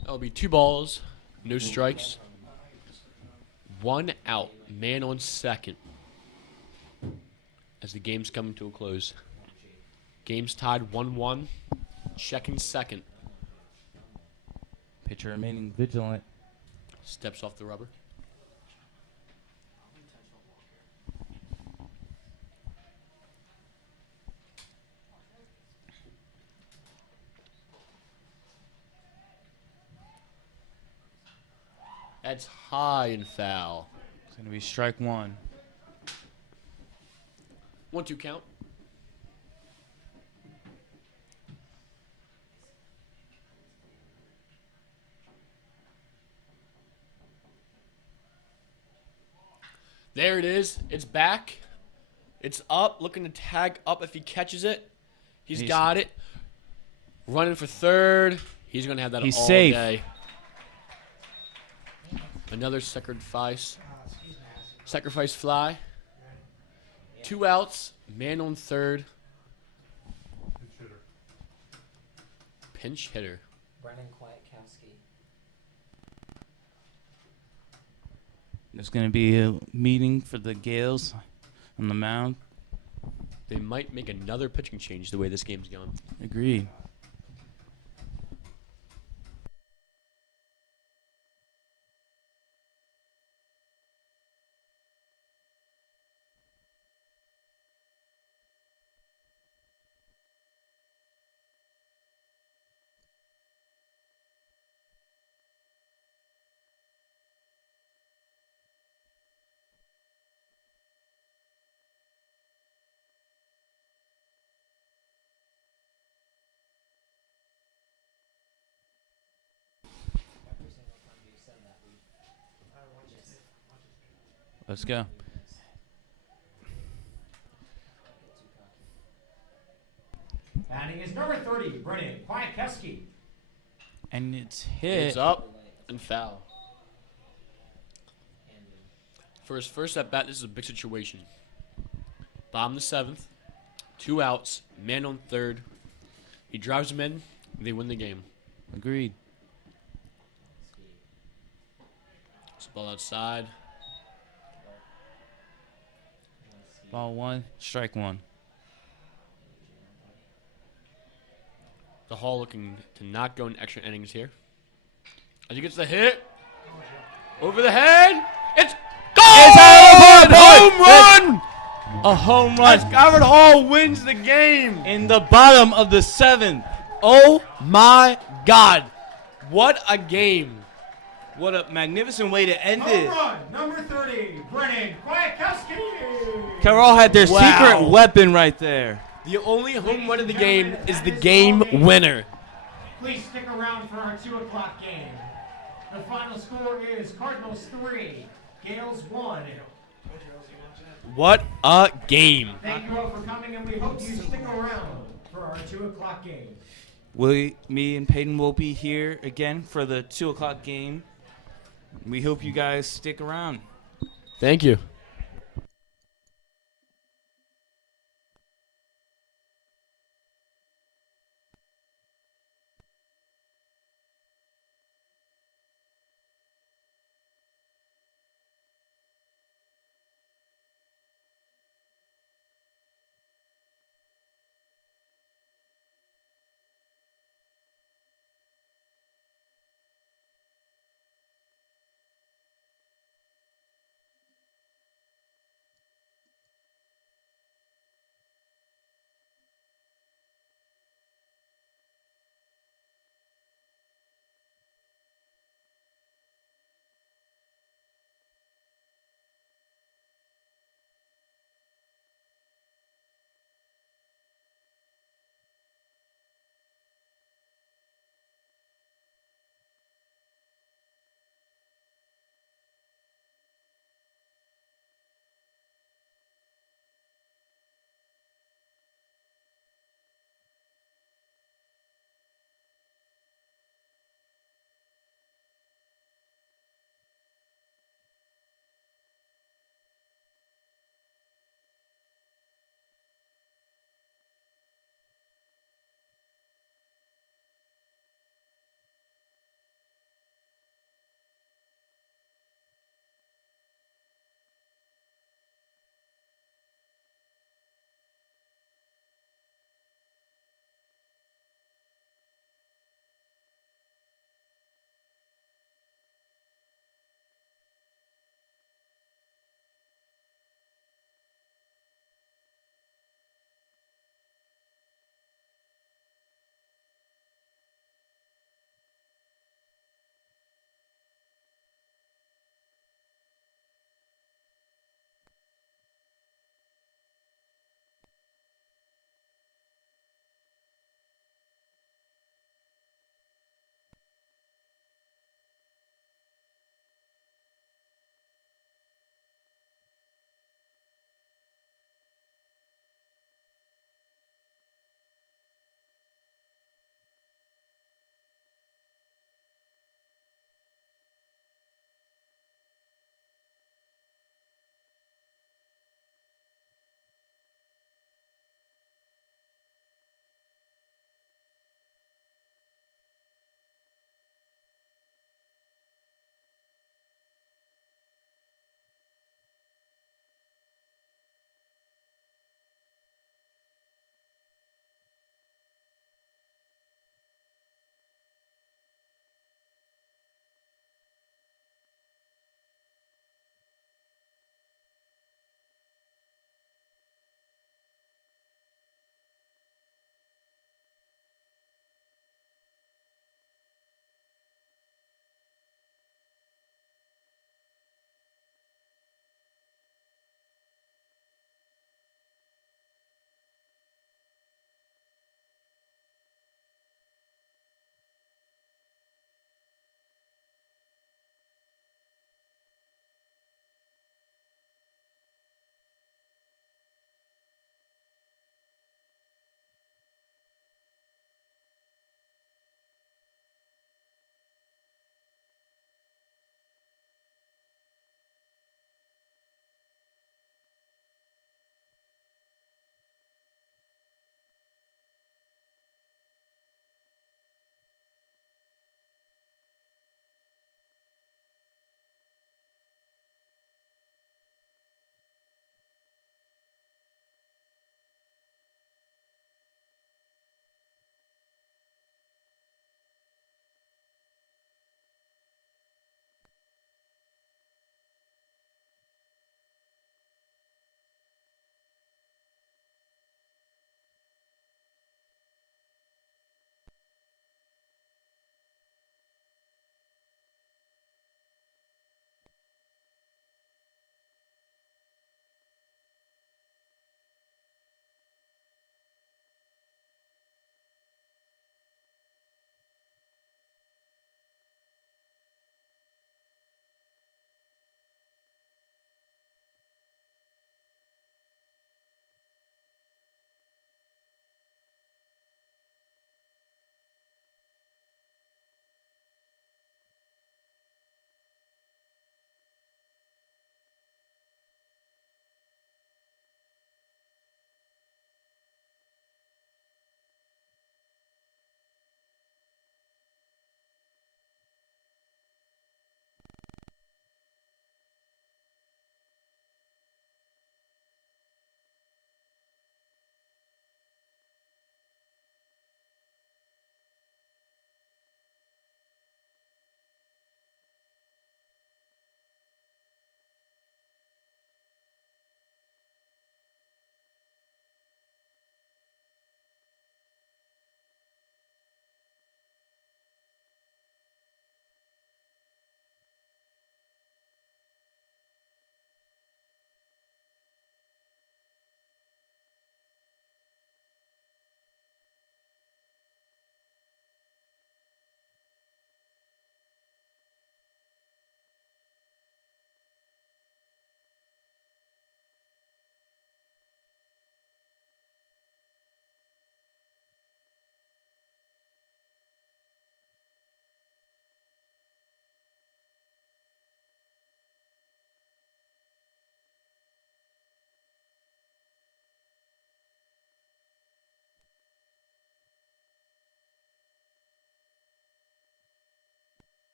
That'll be 2 balls, no strikes. 1 out. Man on second. As the game's coming to a close. Game's tied 1-1. Checking second. Pitcher remaining vigilant. Steps off the rubber. That's high and foul. It's going to be strike 1. 1-2 count. There it is. It's back. It's up. Looking to tag up if he catches it. He's got it. Running for third. He's going to have that He's all safe. day. Another sacrifice fly. 2 outs. Man on third. Pinch hitter. Brennan Kwiatkowski. There's going to be a meeting for the Gales on the mound. They might make another pitching change the way this game's going. Agreed. Every single time you said that, we just Let's go. get too cocky. Batting is number 30, Brennan Kwiatkowski. And it's hit. It's up and foul. For his first at bat, this is a big situation. Bottom of the 7th. 2 outs. Man on third. He drives him in. They win the game. Agreed. It's ball outside. Ball 1, strike 1. The Hall looking to not go in extra innings here. As he gets the hit. Over the head. It's gone! Home run! A home run As Coward Hall wins the game. in the bottom of the 7th. Oh my God. What a game. What a magnificent way to end Home it. run, number 30, Brennan Kwiatkowski. Carroll had their Wow. secret weapon right there. The only home run of the game is the game winner. Please stick around for our 2 o'clock game. The final score is Cardinals 3, Gales 1. What a game. Thank you all for coming, and we hope you stick around for our 2 o'clock game. Me and Peyton will be here again for the 2 o'clock game. We hope you guys stick around. Thank you.